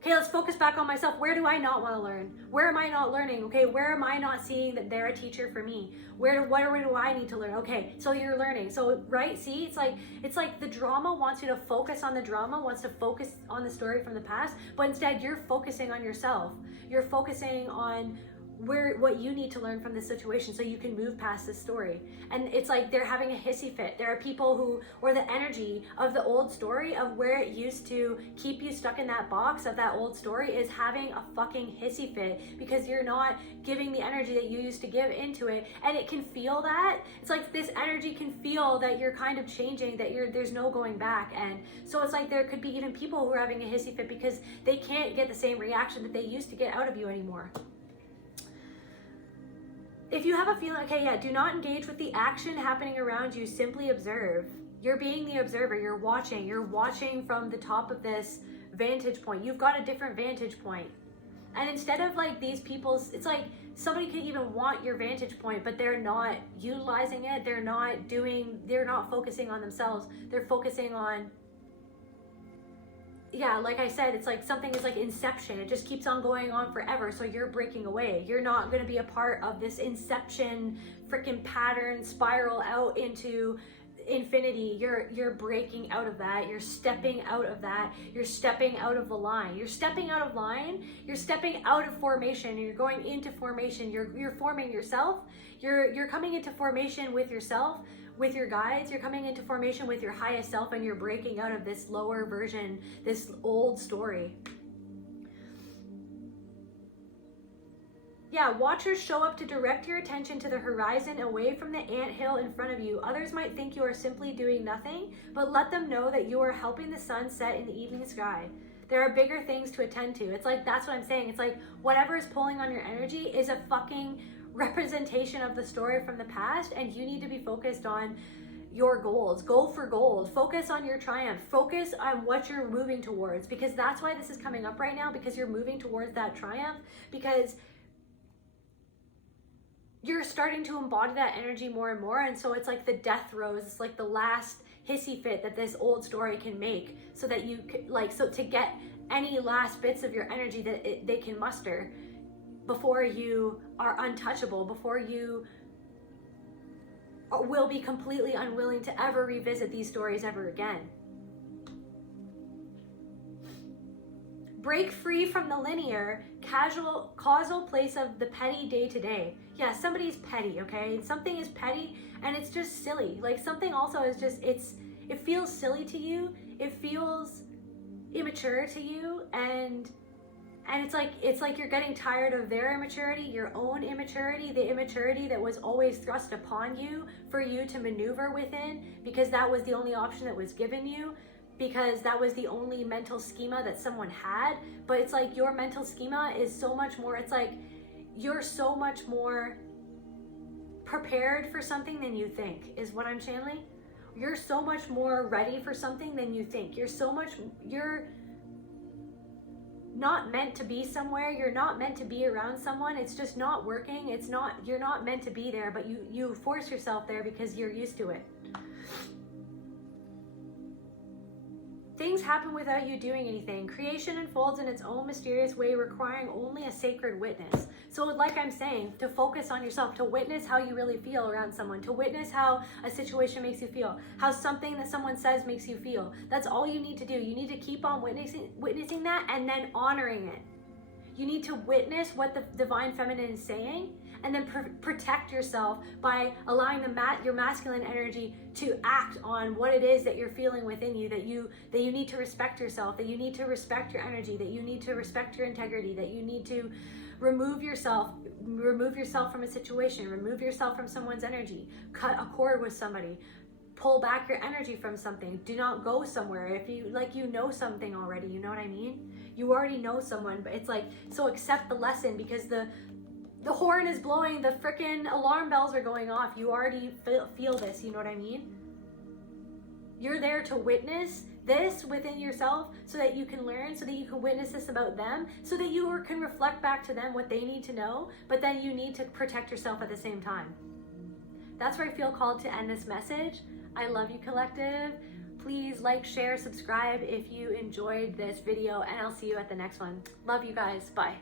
Okay, let's focus back on myself. Where do I not want to learn? Where am I not learning? Okay, where am I not seeing that they're a teacher for me? Where do I need to learn? Okay, so you're learning. So, right, see, it's like the drama wants you to focus on the drama, wants to focus on the story from the past, but instead you're focusing on yourself. You're focusing on what you need to learn from this situation so you can move past this story. And it's like they're having a hissy fit. There are people or the energy of the old story, of where it used to keep you stuck in that box of that old story, is having a fucking hissy fit because you're not giving the energy that you used to give into it. And it can feel that. It's like this energy can feel that you're kind of changing, that there's no going back. And so it's like there could be even people who are having a hissy fit because they can't get the same reaction that they used to get out of you anymore. If you have a feeling, do not engage with the action happening around you. Simply observe. You're being the observer. You're watching from the top of this vantage point. You've got a different vantage point. And instead of like these people's, it's like somebody could even want your vantage point, but they're not utilizing it. They're not focusing on themselves. They're focusing on, like I said, it's like something is like inception. It just keeps on going on forever. So you're breaking away. You're not going to be a part of this inception freaking pattern spiral out into infinity. You're breaking out of that. You're stepping out of that. You're stepping out of the line. You're stepping out of line. You're stepping out of formation, and you're going into formation. You're forming yourself. You're coming into formation with yourself, with your guides. You're coming into formation with your highest self, and you're breaking out of this lower version, this old story. Watchers show up to direct your attention to the horizon, away from the anthill in front of you. Others might think you are simply doing nothing, but let them know that you are helping the sun set in the evening sky. There are bigger things to attend to. It's like, that's what I'm saying. It's like whatever is pulling on your energy is a fucking representation of the story from the past, and you need to be focused on your goals. Go for gold. Focus on your triumph. Focus on what you're moving towards, because that's why this is coming up right now, because you're moving towards that triumph, because you're starting to embody that energy more and more. And so it's like the death throes. It's like the last hissy fit that this old story can make, so that you like, so to get any last bits of your energy that they can muster before you are untouchable, before you will be completely unwilling to ever revisit these stories ever again. Break free from the linear, causal place of the petty day to day. Yeah, somebody's petty, okay? Something is petty and it's just silly. Like something also is just, it feels silly to you. It feels immature to you, and it's like you're getting tired of their immaturity, your own immaturity, the immaturity that was always thrust upon you for you to maneuver within, because that was the only option that was given you, because that was the only mental schema that someone had. But it's like your mental schema is so much more, it's like you're so much more prepared for something than you think, is what I'm channeling. You're so much more ready for something than you think. You're not meant to be somewhere. You're not meant to be around someone. It's just not working. You're not meant to be there, but you force yourself there because you're used to it. Things happen without you doing anything. Creation unfolds in its own mysterious way, requiring only a sacred witness. So like I'm saying, to focus on yourself, to witness how you really feel around someone, to witness how a situation makes you feel, how something that someone says makes you feel. That's all you need to do. You need to keep on witnessing that and then honoring it. You need to witness what the divine feminine is saying, and then protect yourself by allowing your masculine energy to act on what it is that you're feeling within you, that you need to respect yourself, that you need to respect your energy, that you need to respect your integrity, that you need to remove yourself from a situation, remove yourself from someone's energy, cut a cord with somebody, pull back your energy from something. Do not go somewhere if you know something already, you know what I mean? You already know someone, but it's like, so accept the lesson, because the horn is blowing, the freaking alarm bells are going off. You already feel this, you know what I mean? You're there to witness this within yourself so that you can learn, so that you can witness this about them, so that you can reflect back to them what they need to know, but then you need to protect yourself at the same time. That's where I feel called to end this message. I love you, collective. Please like, share, subscribe if you enjoyed this video, and I'll see you at the next one. Love you guys. Bye.